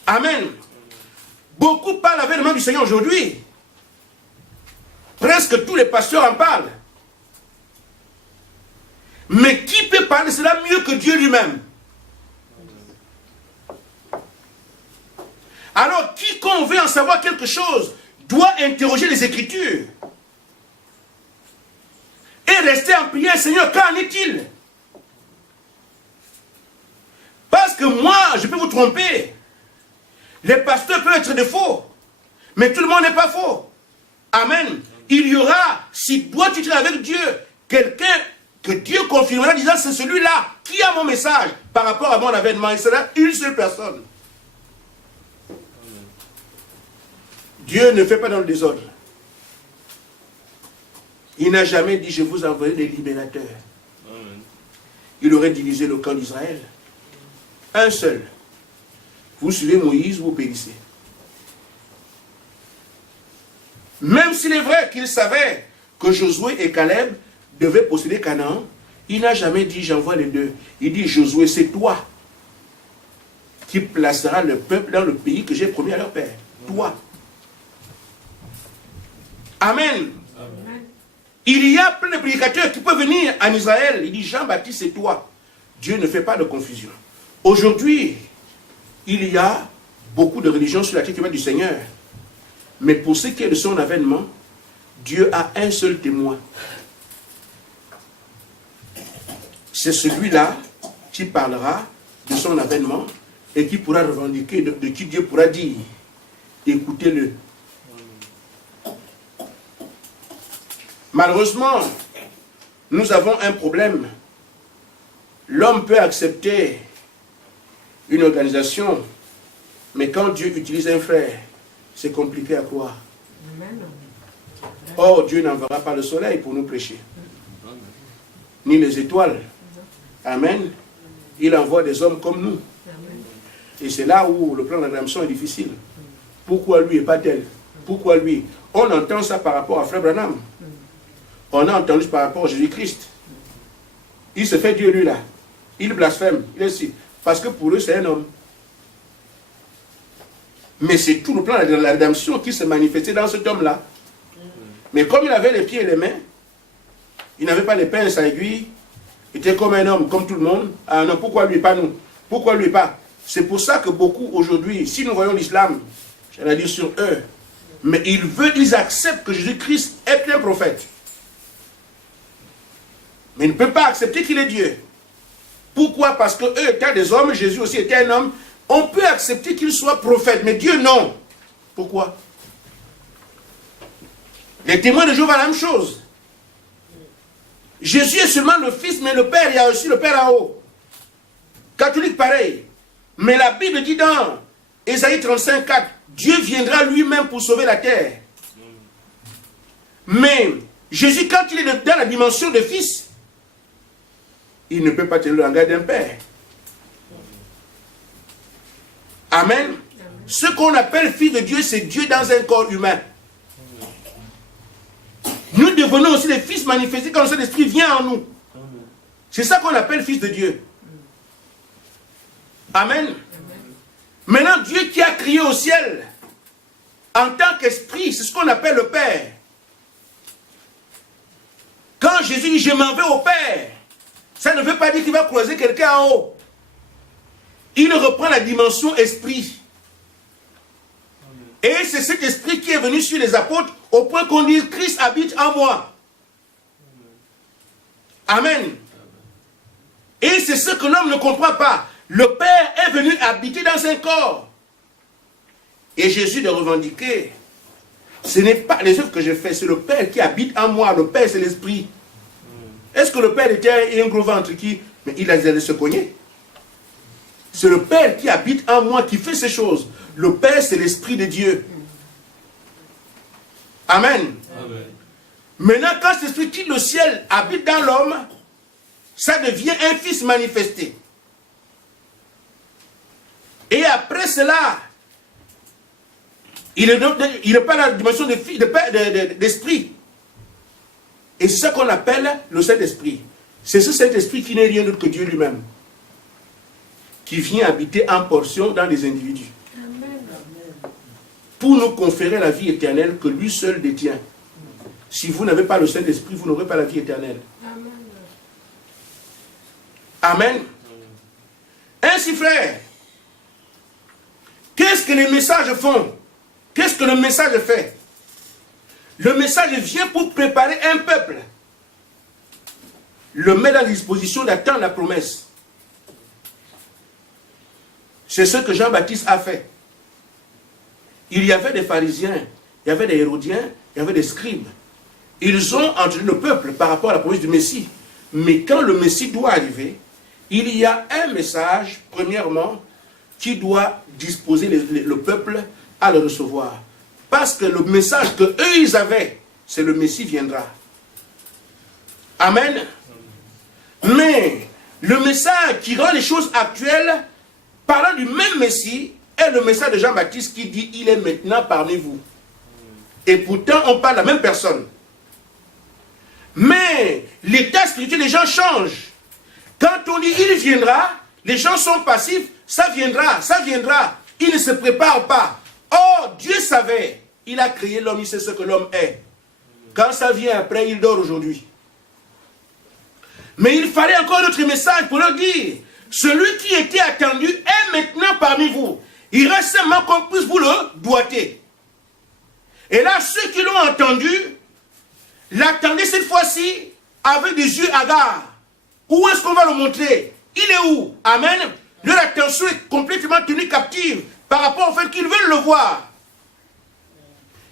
Amen. Beaucoup parlent avec le nom du Seigneur aujourd'hui. Presque tous les pasteurs en parlent. Mais qui peut parler cela mieux que Dieu lui-même? Alors, quiconque veut en savoir quelque chose doit interroger les Écritures. Et rester en prière, Seigneur, qu'en est-il? Parce que moi, je peux vous tromper. Les pasteurs peuvent être des faux. Mais tout le monde n'est pas faux. Amen. Il y aura, si toi tu es avec Dieu, quelqu'un que Dieu confirmera disant c'est celui-là qui a mon message par rapport à mon avènement. Et sera une seule personne. Dieu ne fait pas dans le désordre. Il n'a jamais dit je vous enverrai des libérateurs. Amen. Il aurait divisé le camp d'Israël. Un seul. Vous suivez Moïse, vous périssez. Même s'il est vrai qu'il savait que Josué et Caleb devaient posséder Canaan, il n'a jamais dit j'envoie les deux. Il dit Josué, c'est toi qui placeras le peuple dans le pays que j'ai promis à leur père. Toi. Amen. Amen. Il y a plein de prédicateurs qui peuvent venir en Israël. Il dit Jean-Baptiste, c'est toi. Dieu ne fait pas de confusion. Aujourd'hui, il y a beaucoup de religions sur la terre qui viennent du Seigneur. Mais pour ce qui est de son avènement, Dieu a un seul témoin. C'est celui-là qui parlera de son avènement et qui pourra revendiquer, de qui Dieu pourra dire, écoutez-le. Malheureusement, nous avons un problème. L'homme peut accepter une organisation, mais quand Dieu utilise un frère, c'est compliqué à croire. Or, Dieu n'enverra pas le soleil pour nous prêcher, ni les étoiles. Amen. Il envoie des hommes comme nous. Et c'est là où le plan de la rédemption est difficile. Pourquoi lui et pas tel? Pourquoi lui? On entend ça par rapport à Frère Branham. On a entendu par rapport à Jésus-Christ. Il se fait Dieu lui là. Il blasphème. Il est ici. Parce que pour eux, c'est un homme. Mais c'est tout le plan de la rédemption qui se manifestait dans cet homme-là. Mais comme il avait les pieds et les mains, il n'avait pas les pinces à aiguille, il était comme un homme, comme tout le monde. Ah non, pourquoi lui, pas nous? Pourquoi lui, pas? C'est pour ça que beaucoup aujourd'hui, si nous voyons l'islam, j'allais dire sur eux, mais ils acceptent que Jésus-Christ est un prophète. Mais ils ne peuvent pas accepter qu'il est Dieu. Pourquoi? Parce que eux étant des hommes, Jésus aussi était un homme. On peut accepter qu'il soit prophète, mais Dieu non. Pourquoi? Les témoins de Jéhovah, la même chose. Jésus est seulement le Fils, mais le Père, il y a aussi le Père en haut. Catholique, pareil. Mais la Bible dit dans Ésaïe 35:4, Dieu viendra lui-même pour sauver la terre. Mais Jésus, quand il est dans la dimension de Fils, il ne peut pas tenir le langage d'un Père. Amen. Ce qu'on appelle fils de Dieu, c'est Dieu dans un corps humain. Nous devenons aussi les fils manifestés quand le Saint-Esprit vient en nous. C'est ça qu'on appelle fils de Dieu. Amen. Maintenant, Dieu qui a crié au ciel, en tant qu'esprit, c'est ce qu'on appelle le Père. Quand Jésus dit, je m'en vais au Père, ça ne veut pas dire qu'il va croiser quelqu'un en haut. Il reprend la dimension esprit. Et c'est cet esprit qui est venu sur les apôtres au point qu'on dit Christ habite en moi. Amen. Et c'est ce que l'homme ne comprend pas. Le Père est venu habiter dans un corps. Et Jésus de revendiquer, ce n'est pas les œuvres que je fais, c'est le Père qui habite en moi. Le Père, c'est l'Esprit. Est-ce que le Père était un gros ventre qui... Mais il allait se cogner. C'est le Père qui habite en moi, qui fait ces choses. Le Père, c'est l'Esprit de Dieu. Amen. Amen. Maintenant, quand cet esprit quitte le ciel, habite dans l'homme, ça devient un fils manifesté. Et après cela, il n'est pas dans la dimension d'esprit. Et c'est ce qu'on appelle le Saint-Esprit. C'est ce Saint-Esprit qui n'est rien d'autre que Dieu lui-même, qui vient habiter en portion dans les individus. Amen. Pour nous conférer la vie éternelle que lui seul détient. Si vous n'avez pas le Saint-Esprit, vous n'aurez pas la vie éternelle. Amen. Amen. Ainsi, frère, qu'est-ce que les messages font? Qu'est-ce que le message fait? Le message vient pour préparer un peuple. Le met dans la disposition d'attendre la promesse. C'est ce que Jean-Baptiste a fait. Il y avait des pharisiens, il y avait des hérodiens, il y avait des scribes. Ils ont entendu le peuple par rapport à la promesse du Messie. Mais quand le Messie doit arriver, il y a un message, premièrement, qui doit disposer le peuple à le recevoir. Parce que le message qu'eux ils avaient, c'est le Messie viendra. Amen. Mais le message qui rend les choses actuelles, parlant du même Messie, est le message de Jean-Baptiste qui dit « Il est maintenant parmi vous ». Et pourtant, on parle de la même personne. Mais l'état spirituel des gens change. Quand on dit « Il viendra », les gens sont passifs, ça viendra, ça viendra. Ils ne se préparent pas. Or, Dieu savait, il a créé l'homme, il sait ce que l'homme est. Quand ça vient après, il dort aujourd'hui. Mais il fallait encore un autre message pour leur dire, celui qui était attendu est maintenant parmi vous. Il reste seulement qu'on puisse vous le doiter. Et là, ceux qui l'ont entendu, l'attendaient cette fois-ci avec des yeux hagards. Où est-ce qu'on va le montrer? Il est où? Amen. Leur attention est complètement tenue captive par rapport au fait qu'ils veulent le voir.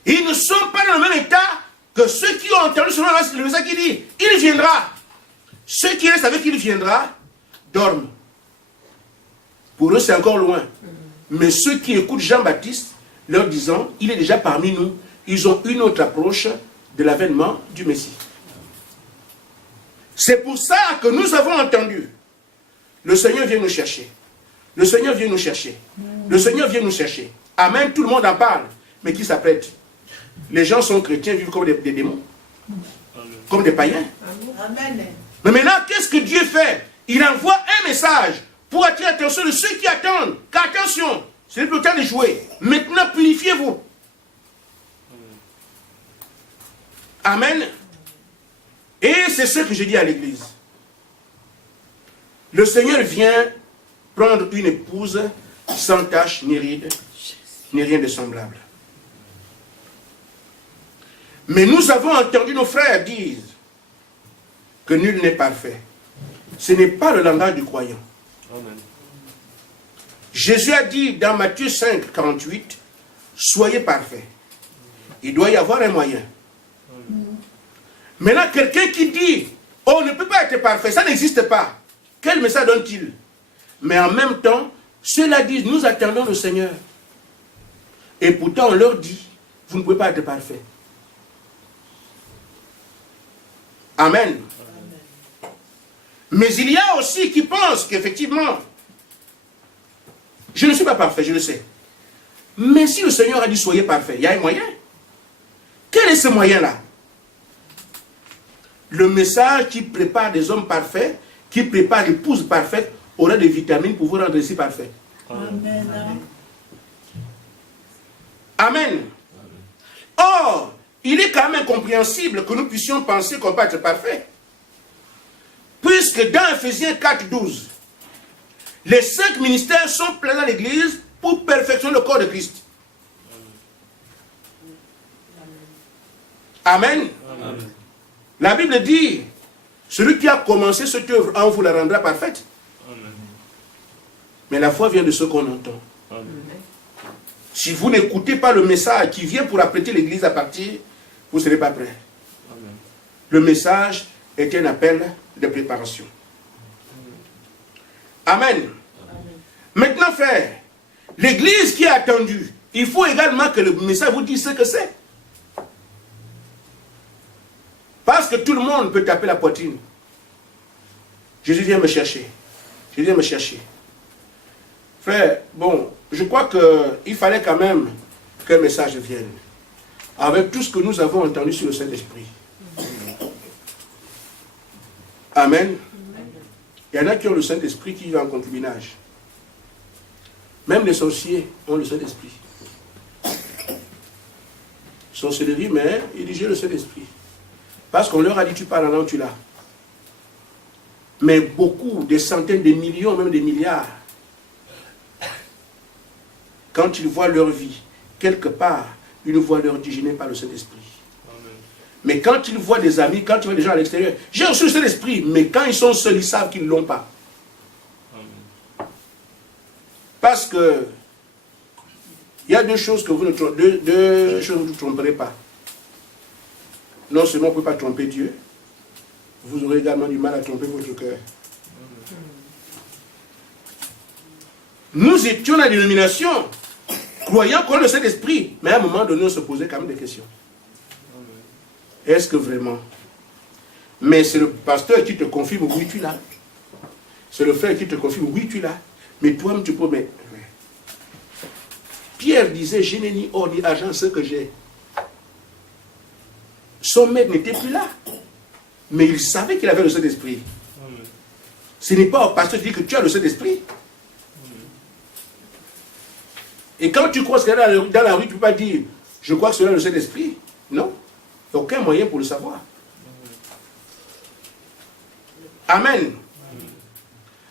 Ils ne sont pas dans le même état que ceux qui ont entendu selon le message qui dit, il viendra. Ceux qui restent avec qu'il viendra, dorment. Pour eux, c'est encore loin. Mais ceux qui écoutent Jean-Baptiste, leur disant, il est déjà parmi nous, ils ont une autre approche de l'avènement du Messie. C'est pour ça que nous avons entendu. Le Seigneur vient nous chercher. Le Seigneur vient nous chercher. Le Seigneur vient nous chercher. Amen, tout le monde en parle. Mais qui s'apprête? Les gens sont chrétiens, vivent comme des démons. Comme des païens. Amen. Mais maintenant, qu'est-ce que Dieu fait? Il envoie un message pour attirer l'attention de ceux qui attendent. Qu'attention, ce n'est plus le temps de jouer. Maintenant, purifiez-vous. Amen. Et c'est ce que je dis à l'église. Le Seigneur vient prendre une épouse sans tache ni ride, ni rien de semblable. Mais nous avons entendu nos frères dire que nul n'est parfait. Ce n'est pas le langage du croyant. Amen. Jésus a dit dans Matthieu 5, 48, soyez parfaits. Il doit y avoir un moyen. Maintenant, quelqu'un qui dit, oh, on ne peut pas être parfait, ça n'existe pas. Quel message donne-t-il? Mais en même temps, ceux-là disent, nous attendons le Seigneur. Et pourtant, on leur dit, vous ne pouvez pas être parfait. Amen. Amen. Mais il y a aussi qui pensent qu'effectivement, je ne suis pas parfait, je le sais. Mais si le Seigneur a dit, soyez parfait, il y a un moyen. Quel est ce moyen-là? Le message qui prépare des hommes parfaits, qui prépare l'épouse parfaite, aura des vitamines pour vous rendre ici parfait. Amen. Amen. Or, il est quand même incompréhensible que nous puissions penser qu'on peut être parfait. Puisque dans Ephésiens 4, 12, les 5 ministères sont pleins dans l'église pour perfectionner le corps de Christ. Amen. Amen. La Bible dit, celui qui a commencé cette œuvre en vous la rendra parfaite. Amen. Mais la foi vient de ce qu'on entend. Amen. Si vous n'écoutez pas le message qui vient pour apprêter l'église à partir, vous ne serez pas prêt. Amen. Le message est un appel de préparation. Amen. Amen. Maintenant, frère, l'église qui est attendue, il faut également que le message vous dise ce que c'est. Parce que tout le monde peut taper la poitrine. Jésus vient me chercher. Jésus vient me chercher. Frère, bon, je crois qu'il fallait quand même qu'un message vienne. Avec tout ce que nous avons entendu sur le Saint-Esprit. Amen. Il y en a qui ont le Saint-Esprit qui vivent en concubinage. Même les sorciers ont le Saint-Esprit. Sorcellerie, mais ils disent j'ai le Saint-Esprit. Parce qu'on leur a dit tu parles en langue, tu l'as. Mais beaucoup, des centaines, des millions, même des milliards, quand ils voient leur vie, quelque part, une voix leur dit je n'ai pas le Saint-Esprit. Mais quand ils voient des amis, quand ils voient des gens à l'extérieur, j'ai reçu le Saint-Esprit, mais quand ils sont seuls, ils savent qu'ils ne l'ont pas. Amen. Parce que il y a deux choses que vous ne tromperez pas. Non seulement vous ne pouvez pas tromper Dieu, vous aurez également du mal à tromper votre cœur. Nous étions dans la dénomination, croyant qu'on a le Saint-Esprit, mais à un moment donné, on se posait quand même des questions. Est-ce que vraiment? Mais c'est le pasteur qui te confirme, oui, tu l'as. C'est le frère qui te confirme, oui, tu l'as. Mais toi-même, tu peux, mais... Pierre disait, je n'ai ni or ni argent, ce que j'ai. Son maître n'était plus là. Mais il savait qu'il avait le Saint-Esprit. Ce n'est pas au pasteur qui dit que tu as le Saint-Esprit. Et quand tu crois que dans la rue, tu ne peux pas dire, je crois que c'est le Saint-Esprit. Non. Il n'y a aucun moyen pour le savoir. Amen.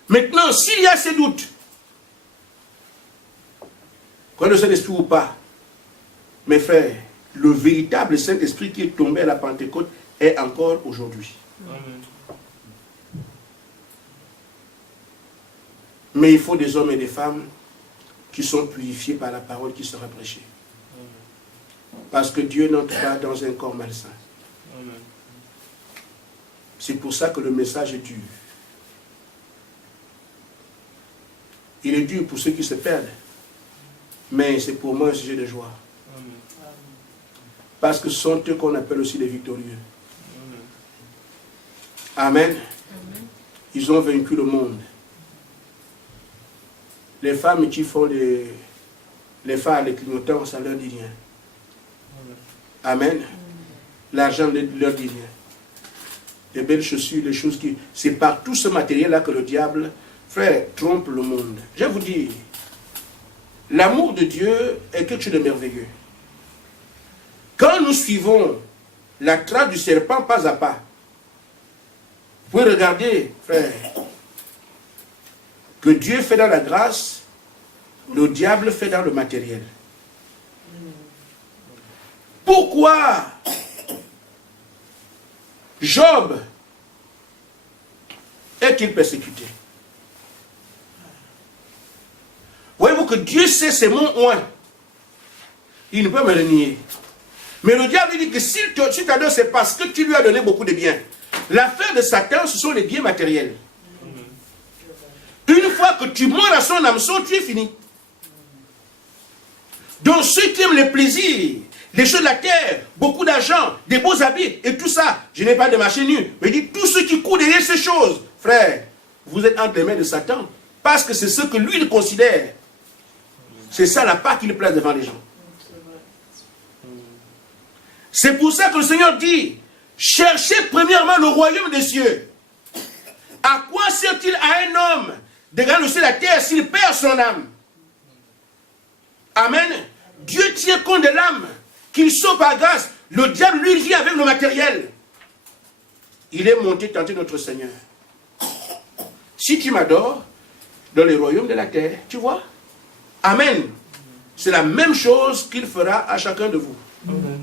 Maintenant, s'il y a ces doutes, qu'on le Saint-Esprit ou pas, mes frères, le véritable Saint-Esprit qui est tombé à la Pentecôte est encore aujourd'hui. Mais il faut des hommes et des femmes qui sont purifiés par la parole qui sera prêchée. Parce que Dieu n'entre pas dans un corps malsain. C'est pour ça que le message est dur. Il est dur pour ceux qui se perdent. Mais c'est pour moi un sujet de joie. Parce que ce sont eux qu'on appelle aussi les victorieux. Amen. Ils ont vaincu le monde. Les femmes qui font les phares, les clignotants, ça leur dit rien. Amen. L'argent ne leur dit rien. Les belles chaussures, les choses qui... C'est par tout ce matériel-là que le diable, frère, trompe le monde. Je vais vous dire, l'amour de Dieu est quelque chose de merveilleux. Quand nous suivons la trace du serpent pas à pas, vous pouvez regarder, frère, que Dieu fait dans la grâce, le diable fait dans le matériel. Pourquoi Job est-il persécuté? Voyez-vous que Dieu sait c'est mon oint. Il ne peut me le nier. Mais le diable dit que si tu t'adores, c'est parce que tu lui as donné beaucoup de biens. L'affaire de Satan, ce sont les biens matériels. Une fois que tu mords à son hameçon, tu es fini. Donc ceux qui aiment les plaisirs, les choses de la terre, beaucoup d'argent, des beaux habits et tout ça, je n'ai pas de marché nu, mais dit tous ceux qui courent derrière ces choses, frère, vous êtes entre les mains de Satan, parce que c'est ce que lui il considère. C'est ça la part qu'il place devant les gens. C'est pour ça que le Seigneur dit, cherchez premièrement le royaume des cieux. À quoi sert-il à un homme de gagner le ciel et la terre s'il perd son âme? Amen. Dieu tient compte de l'âme, qu'il sauve par grâce. Le diable, lui, vit avec le matériel. Il est monté tenter notre Seigneur. Si tu m'adores, dans les royaumes de la terre, tu vois? Amen. C'est la même chose qu'il fera à chacun de vous. Amen.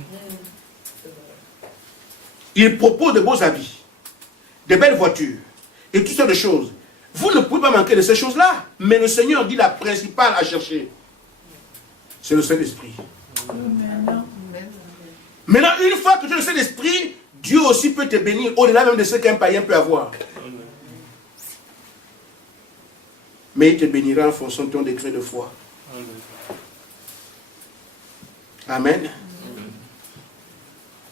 Il propose de beaux habits, de belles voitures et toutes sortes de choses. Vous ne pouvez pas manquer de ces choses-là. Mais le Seigneur dit la principale à chercher. C'est le Saint-Esprit. Maintenant, une fois que tu as le Saint-Esprit, Dieu aussi peut te bénir au-delà même de ce qu'un païen peut avoir. Mais il te bénira en fonction de ton degré de foi. Amen.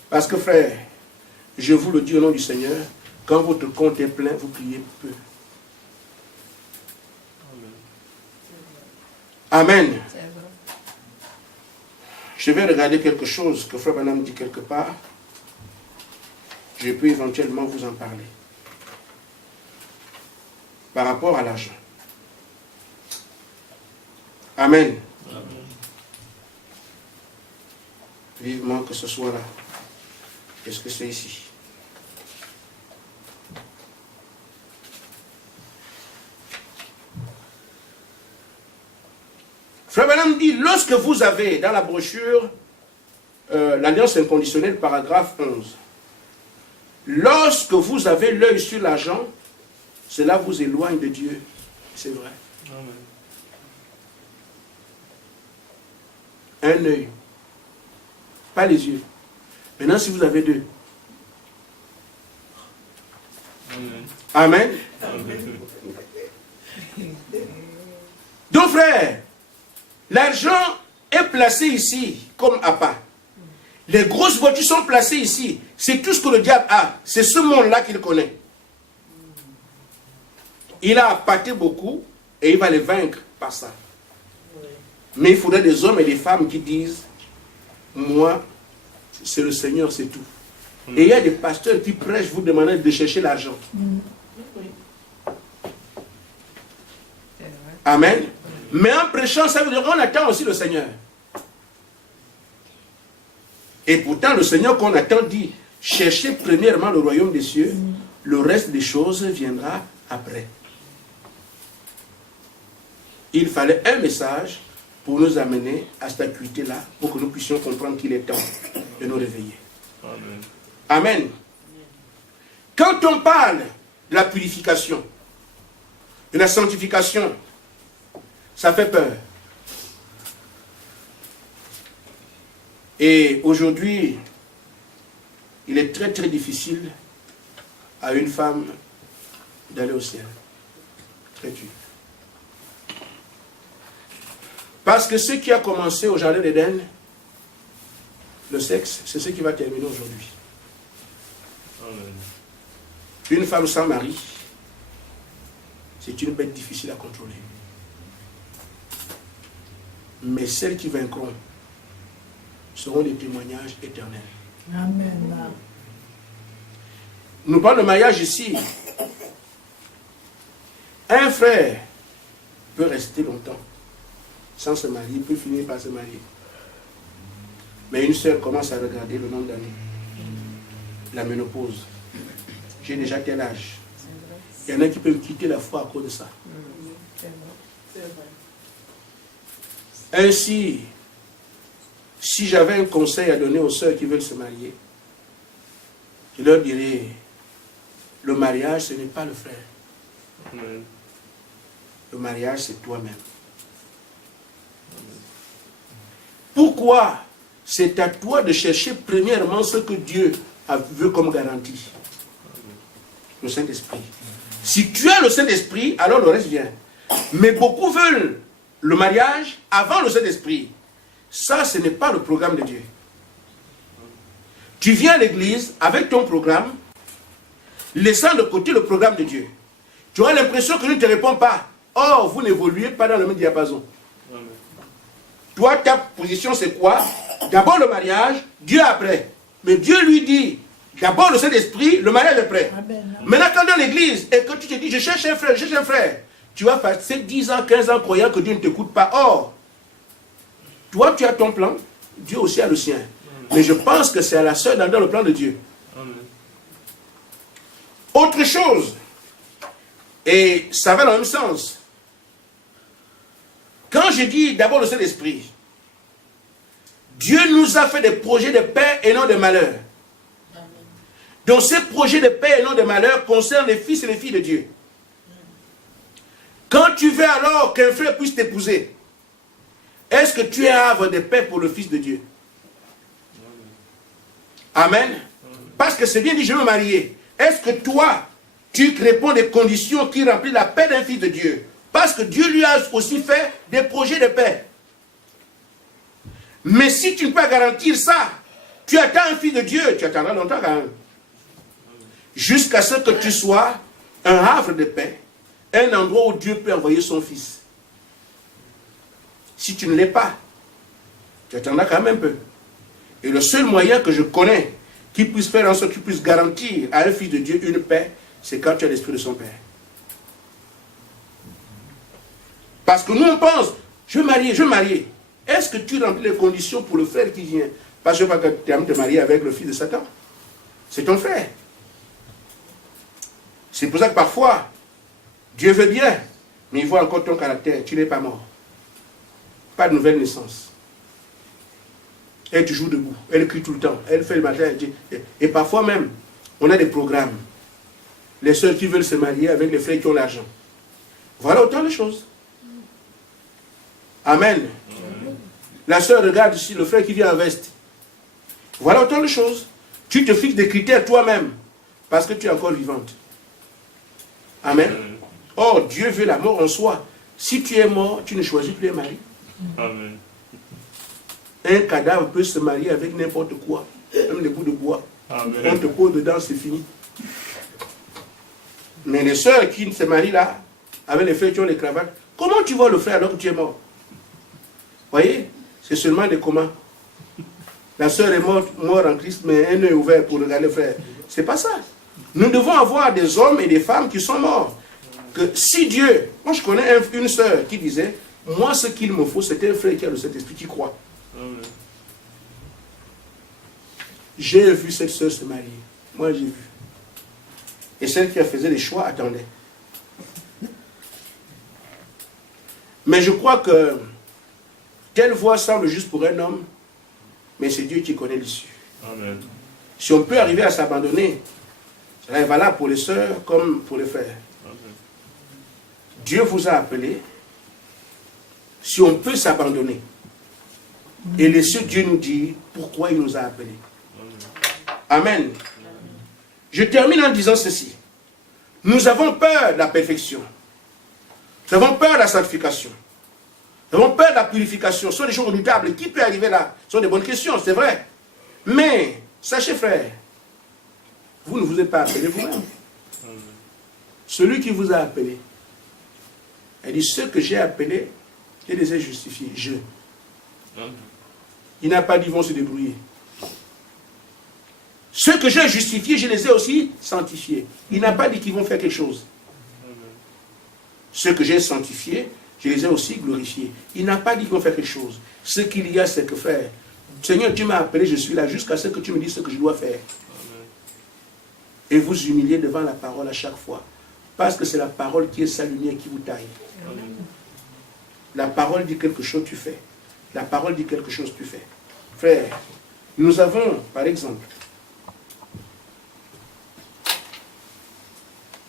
Parce que frère, je vous le dis au nom du Seigneur, quand votre compte est plein, vous priez peu. Amen. Je vais regarder quelque chose que Frère Branham dit quelque part. Je peux éventuellement vous en parler. Par rapport à l'argent. Amen. Amen. Vivement que ce soit là. Qu'est-ce que c'est ici? Frère Branham dit, lorsque vous avez dans la brochure l'alliance inconditionnelle, paragraphe 11, lorsque vous avez l'œil sur l'argent, cela vous éloigne de Dieu. C'est vrai. Amen. Un œil, pas les yeux. Maintenant, si vous avez deux. Amen. Amen. Donc, frère, l'argent est placé ici comme appât. Les grosses voitures sont placées ici. C'est tout ce que le diable a. C'est ce monde-là qu'il connaît. Il a appâté beaucoup et il va les vaincre par ça. Mais il faudrait des hommes et des femmes qui disent, moi, c'est le Seigneur, c'est tout. Et il y a des pasteurs qui prêchent, vous demandez de chercher l'argent. Amen. Mais en prêchant, ça veut dire qu'on attend aussi le Seigneur. Et pourtant, le Seigneur qu'on attend dit, cherchez premièrement le royaume des cieux, le reste des choses viendra après. Il fallait un message pour nous amener à cette acuité-là, pour que nous puissions comprendre qu'il est temps de nous réveiller. Amen. Amen. Quand on parle de la purification, de la sanctification, ça fait peur. Et aujourd'hui, il est très très difficile à une femme d'aller au ciel. Très dur. Parce que ce qui a commencé au jardin d'Éden, le sexe, c'est ce qui va terminer aujourd'hui. Une femme sans mari, c'est une bête difficile à contrôler. Mais celles qui vaincront seront des témoignages éternels. Amen. Nous parlons de mariage ici. Un frère peut rester longtemps sans se marier, il peut finir par se marier. Mais une sœur commence à regarder le nombre d'années. La ménopause. J'ai déjà tel âge. Il y en a qui peuvent quitter la foi à cause de ça. Ainsi, si j'avais un conseil à donner aux sœurs qui veulent se marier, je leur dirais, le mariage, ce n'est pas le frère. Le mariage, c'est toi-même. Pourquoi? C'est à toi de chercher premièrement ce que Dieu veut comme garantie. Le Saint-Esprit. Si tu as le Saint-Esprit, alors le reste vient. Mais beaucoup veulent le mariage avant le Saint-Esprit. Ça, ce n'est pas le programme de Dieu. Tu viens à l'église avec ton programme, laissant de côté le programme de Dieu. Tu auras l'impression que Dieu ne te répond pas. Or, vous n'évoluez pas dans le même diapason. Amen. Toi, ta position, c'est quoi? D'abord le mariage, Dieu après. Mais Dieu lui dit, d'abord le Saint-Esprit, le mariage est prêt. Amen. Maintenant, quand dans l'église, et que tu te dis, je cherche un frère, tu vas passer 10 ans, 15 ans croyant que Dieu ne t'écoute pas. Or, toi, tu as ton plan, Dieu aussi a le sien. Amen. Mais je pense que c'est à la sœur dans le plan de Dieu. Amen. Autre chose, et ça va dans le même sens. Quand je dis d'abord le Saint-Esprit, Dieu nous a fait des projets de paix et non de malheur. Amen. Donc ces projets de paix et non de malheur concernent les fils et les filles de Dieu. Quand tu veux alors qu'un frère puisse t'épouser, est-ce que tu es havre de paix pour le Fils de Dieu? Amen. Parce que c'est bien dit, je veux me marier. Est-ce que toi, tu réponds des conditions qui remplissent la paix d'un fils de Dieu? Parce que Dieu lui a aussi fait des projets de paix. Mais si tu ne peux pas garantir ça, tu attends un fils de Dieu, tu attendras longtemps quand même. Jusqu'à ce que tu sois un havre de paix, un endroit où Dieu peut envoyer son fils. Si tu ne l'es pas, tu attendras quand même un peu. Et le seul moyen que je connais qui puisse faire en sorte que tu puisses garantir à un fils de Dieu une paix, c'est quand tu as l'esprit de son Père. Parce que nous on pense, je veux marier. Est-ce que tu remplis les conditions pour le frère qui vient? Parce que tu aimes te marier avec le fils de Satan. C'est ton frère. C'est pour ça que parfois, Dieu veut bien, mais il voit encore ton caractère. Tu n'es pas mort. Pas de nouvelle naissance. Elle est toujours debout. Elle crie tout le temps. Elle fait le matin. Et parfois même, on a des programmes. Les sœurs qui veulent se marier avec les frères qui ont l'argent. Voilà autant de choses. Amen. La sœur regarde ici le frère qui vient en veste. Voilà autant de choses. Tu te fixes des critères toi-même parce que tu es encore vivante. Amen. Oh, Dieu veut la mort en soi. Si tu es mort, tu ne choisis plus un mari. Amen. Un cadavre peut se marier avec n'importe quoi, même des bouts de bois. Amen. On te pose dedans, c'est fini. Mais les sœurs qui se marient là, avec les frères qui ont les cravates, comment tu vois le frère alors que tu es mort? Voyez, c'est seulement des communs. La sœur est morte en Christ, mais un œil ouvert pour regarder le frère. C'est pas ça. Nous devons avoir des hommes et des femmes qui sont morts. Que si Dieu, moi je connais une sœur qui disait, moi ce qu'il me faut, c'est un frère qui a le Saint-Esprit qui croit. Amen. J'ai vu cette sœur se marier. Moi j'ai vu. Et celle qui a fait les choix attendait. Mais je crois que telle voie semble juste pour un homme, mais c'est Dieu qui connaît l'issue. Amen. Si on peut arriver à s'abandonner, cela est valable pour les sœurs comme pour les frères. Amen. Dieu vous a appelé. Si on peut s'abandonner et laisser Dieu nous dire pourquoi il nous a appelés. Amen. Je termine en disant ceci. Nous avons peur de la perfection. Nous avons peur de la sanctification. Nous avons peur de la purification. Ce sont des choses redoutables. Qui peut arriver là? Ce sont des bonnes questions, c'est vrai. Mais, sachez frère, vous ne vous êtes pas appelé vous-même. Celui qui vous a appelé, elle dit, ceux que j'ai appelés, je les ai justifiés. Je. Il n'a pas dit, ils vont se débrouiller. Ceux que j'ai justifiés, je les ai aussi sanctifiés. Il n'a pas dit qu'ils vont faire quelque chose. Ceux que j'ai sanctifiés, je les ai aussi glorifiés. Il n'a pas dit qu'ils vont faire quelque chose. Ce qu'il y a, c'est que faire. Seigneur, tu m'as appelé, je suis là jusqu'à ce que tu me dises ce que je dois faire. Et vous humiliez devant la parole à chaque fois. Parce que c'est la parole qui est sa lumière qui vous taille. La parole dit quelque chose, tu fais. La parole dit quelque chose, tu fais. Frère, nous avons, par exemple,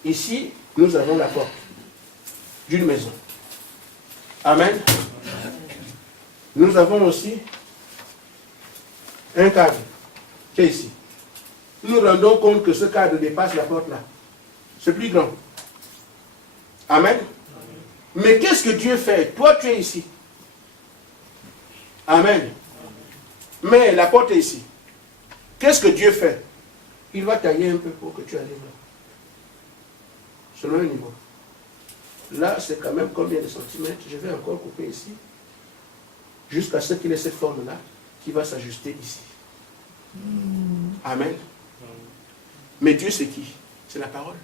ici, nous avons la porte d'une maison. Amen. Nous avons aussi un cadre qui est ici. Nous nous rendons compte que ce cadre dépasse la porte là. C'est plus grand. Amen. Mais qu'est-ce que Dieu fait? Toi, tu es ici. Amen. Mais la porte est ici. Qu'est-ce que Dieu fait? Il va tailler un peu pour que tu arrives là. Selon le niveau. Là, c'est quand même combien de centimètres? Je vais encore couper ici. Jusqu'à ce qu'il ait cette forme-là qui va s'ajuster ici. Amen. Mais Dieu, c'est qui? C'est la parole.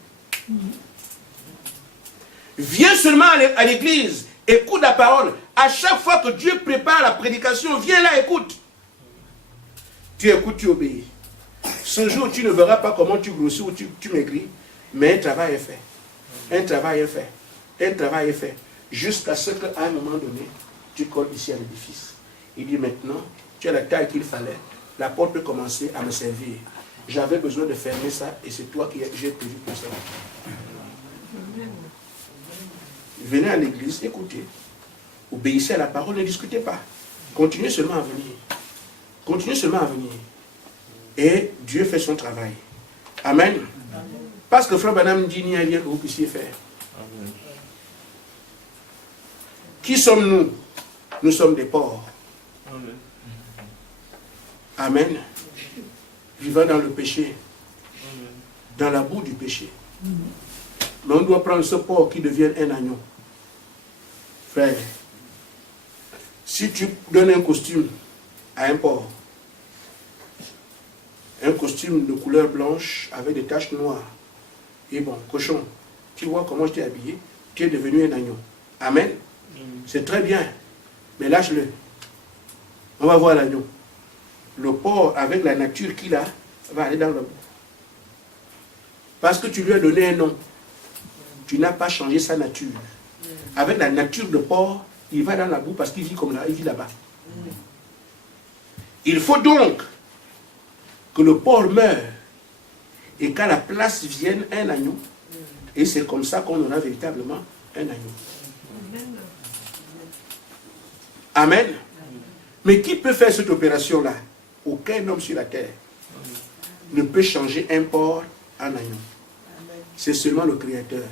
Viens seulement à l'église, écoute la parole. À chaque fois que Dieu prépare la prédication, viens là, écoute. Tu écoutes, tu obéis. Ce jour, tu ne verras pas comment tu grossis ou tu maigris, mais un travail est fait. Un travail est fait. Un travail est fait. Jusqu'à ce qu'à un moment donné, tu colles ici à l'édifice. Il dit maintenant, tu as la taille qu'il fallait. La porte peut commencer à me servir. j'avais besoin de fermer ça et c'est toi qui j'ai prévu pour ça. Venez à l'église, écoutez. Obéissez à la parole, ne discutez pas. Continuez seulement à venir. Continuez seulement à venir. Et Dieu fait son travail. Amen. Parce que Frère Branham dit, il n'y a rien que vous puissiez faire. Amen. Qui sommes-nous? Nous sommes des porcs. Amen. Amen. Vivant dans le péché. Amen. Dans la boue du péché. Mais on doit prendre ce porc qui devient un agneau. Frère, si tu donnes un costume à un porc, un costume de couleur blanche avec des taches noires, et bon, cochon, tu vois comment je t'ai habillé, tu es devenu un agneau. Amen. C'est très bien, mais lâche-le. On va voir l'agneau. Le porc, avec la nature qu'il a, va aller dans le bout. Parce que tu lui as donné un nom. Tu n'as pas changé sa nature. Avec la nature de porc, il va dans la boue parce qu'il vit comme là, il vit là-bas. Il faut donc que le porc meure et qu'à la place vienne un agneau. Et c'est comme ça qu'on aura véritablement un agneau. Amen. Mais qui peut faire cette opération-là? Aucun homme sur la terre ne peut changer un porc en agneau. C'est seulement le Créateur.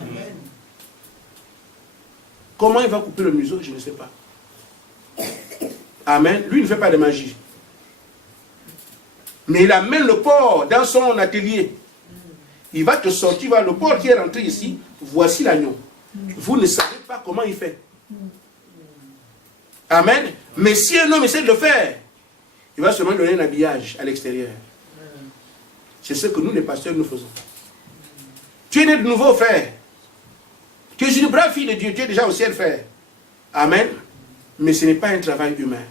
Amen. Comment il va couper le museau? Je ne sais pas. Amen. Lui, il ne fait pas de magie. Mais il amène le porc dans son atelier. Il va te sortir, le porc qui est rentré ici, voici l'agneau. Vous ne savez pas comment il fait. Amen. Mais si un homme essaie de le faire, il va seulement donner un habillage à l'extérieur. C'est ce que nous, les pasteurs, nous faisons. Tu es né de nouveau, frère. Tu es une brave fille de Dieu. Tu es déjà au ciel, frère. Amen. Mais ce n'est pas un travail humain.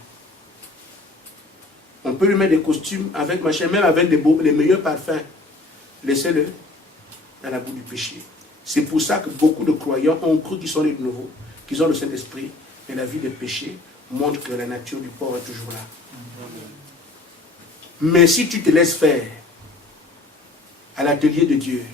On peut lui mettre des costumes avec machin, même avec les meilleurs parfums. Laissez-le dans la boue du péché. C'est pour ça que beaucoup de croyants ont cru qu'ils sont nés de nouveau, qu'ils ont le Saint-Esprit, et la vie des péchés montre que la nature du porc est toujours là. Mais si tu te laisses faire à l'atelier de Dieu,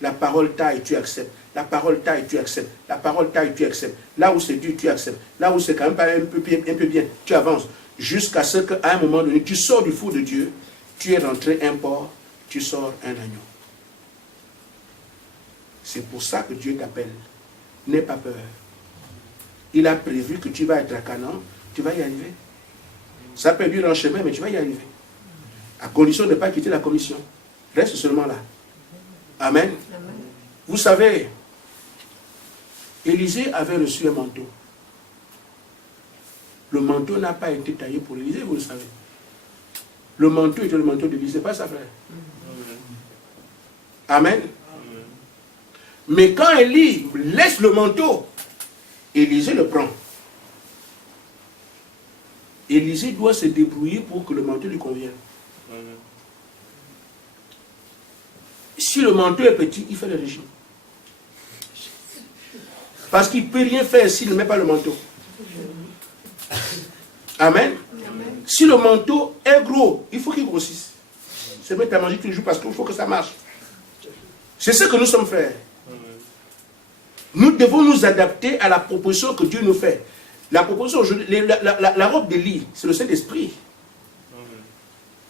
la parole taille, tu acceptes. La parole taille, tu acceptes. La parole taille, tu acceptes. Là où c'est dur, tu acceptes. Là où c'est quand même pas un peu bien, tu avances. Jusqu'à ce qu'à un moment donné, tu sors du four de Dieu, tu es rentré un porc, tu sors un agneau. C'est pour ça que Dieu t'appelle. N'aie pas peur. Il a prévu que tu vas être à Canaan, tu vas y arriver. Ça peut durer en chemin, mais tu vas y arriver. À condition de ne pas quitter la commission. Reste seulement là. Amen. Amen. Vous savez, Élisée avait reçu un manteau. Le manteau n'a pas été taillé pour Élisée, vous le savez. Le manteau était le manteau d'Élisée, pas sa frère. Amen. Amen. Mais quand Élie laisse le manteau, Élisée le prend. Élisée doit se débrouiller pour que le manteau lui convienne. Amen. Si le manteau est petit, il fait le régime. Parce qu'il ne peut rien faire s'il ne met pas le manteau. Amen. Amen. Si le manteau est gros, il faut qu'il grossisse. Se mettre à manger tous les jours parce qu'il faut que ça marche. C'est ce que nous sommes frères. Nous devons nous adapter à la proposition que Dieu nous fait. La proposition aujourd'hui, la robe d'Élie, c'est le Saint-Esprit.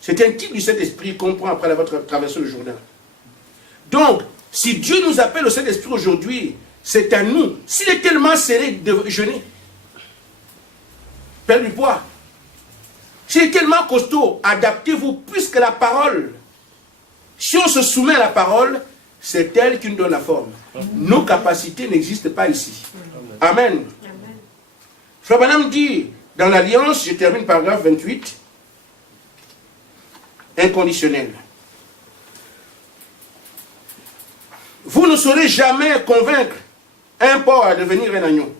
C'est un type du Saint-Esprit qu'on prend après avoir traversé le Jourdain. Donc, si Dieu nous appelle au Saint-Esprit aujourd'hui, c'est à nous. S'il est tellement serré de jeûner, perdre du poids. S'il est tellement costaud, adaptez-vous, puisque la parole, si on se soumet à la parole, c'est elle qui nous donne la forme. Nos capacités n'existent pas ici. Amen. Amen. Frère Branham dit, dans l'Alliance, je termine paragraphe 28, inconditionnel. Vous ne saurez jamais convaincre un porc à devenir un agneau.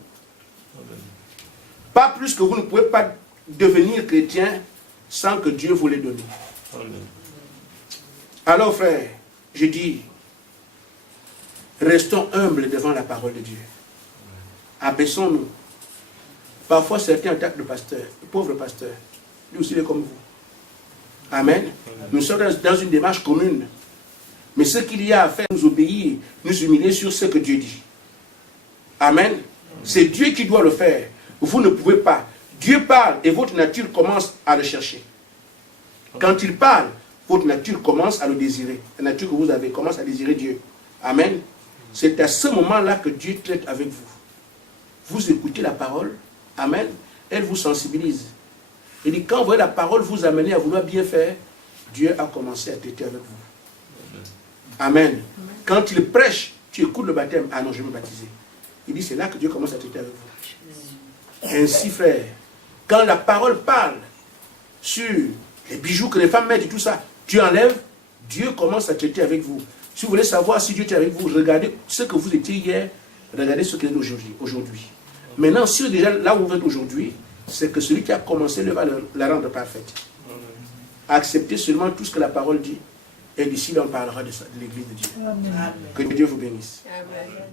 Pas plus que vous ne pouvez pas devenir chrétien sans que Dieu vous l'ait donné. Alors frère, je dis, restons humbles devant la parole de Dieu. Abaissons-nous. Parfois certains attaquent le pasteur, le pauvre pasteur. Lui aussi il est comme vous. Amen. Nous sommes dans une démarche commune. Mais ce qu'il y a à faire, nous obéir, nous humilier sur ce que Dieu dit. Amen. C'est Dieu qui doit le faire. Vous ne pouvez pas. Dieu parle et votre nature commence à le chercher. Quand il parle, votre nature commence à le désirer. La nature que vous avez commence à désirer Dieu. Amen. C'est à ce moment-là que Dieu traite avec vous. Vous écoutez la parole. Amen. Elle vous sensibilise. Il dit, quand vous voyez la parole vous amener à vouloir bien faire, Dieu a commencé à traiter avec vous. Amen. Quand il prêche, tu écoutes le baptême. Ah non, je vais me baptiser. Il dit, c'est là que Dieu commence à traiter avec vous. Ainsi, frère, quand la parole parle sur les bijoux que les femmes mettent et tout ça, tu enlèves, Dieu commence à traiter avec vous. Si vous voulez savoir si Dieu est avec vous, regardez ce que vous étiez hier, regardez ce qu'il est aujourd'hui. Maintenant, si déjà là où vous êtes aujourd'hui, c'est que celui qui a commencé va la rendre parfaite. Acceptez seulement tout ce que la parole dit, et d'ici là on parlera de l'église de Dieu. Amen. Que Dieu vous bénisse. Amen.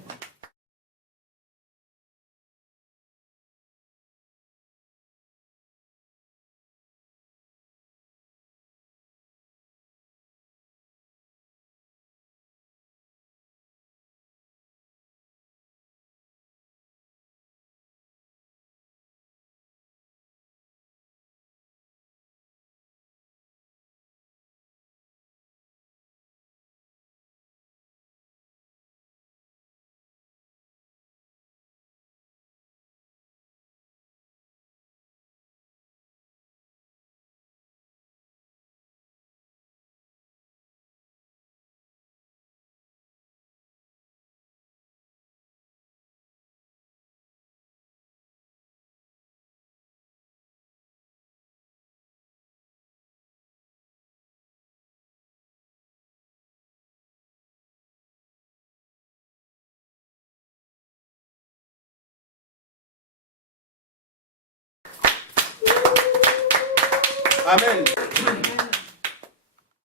Amen.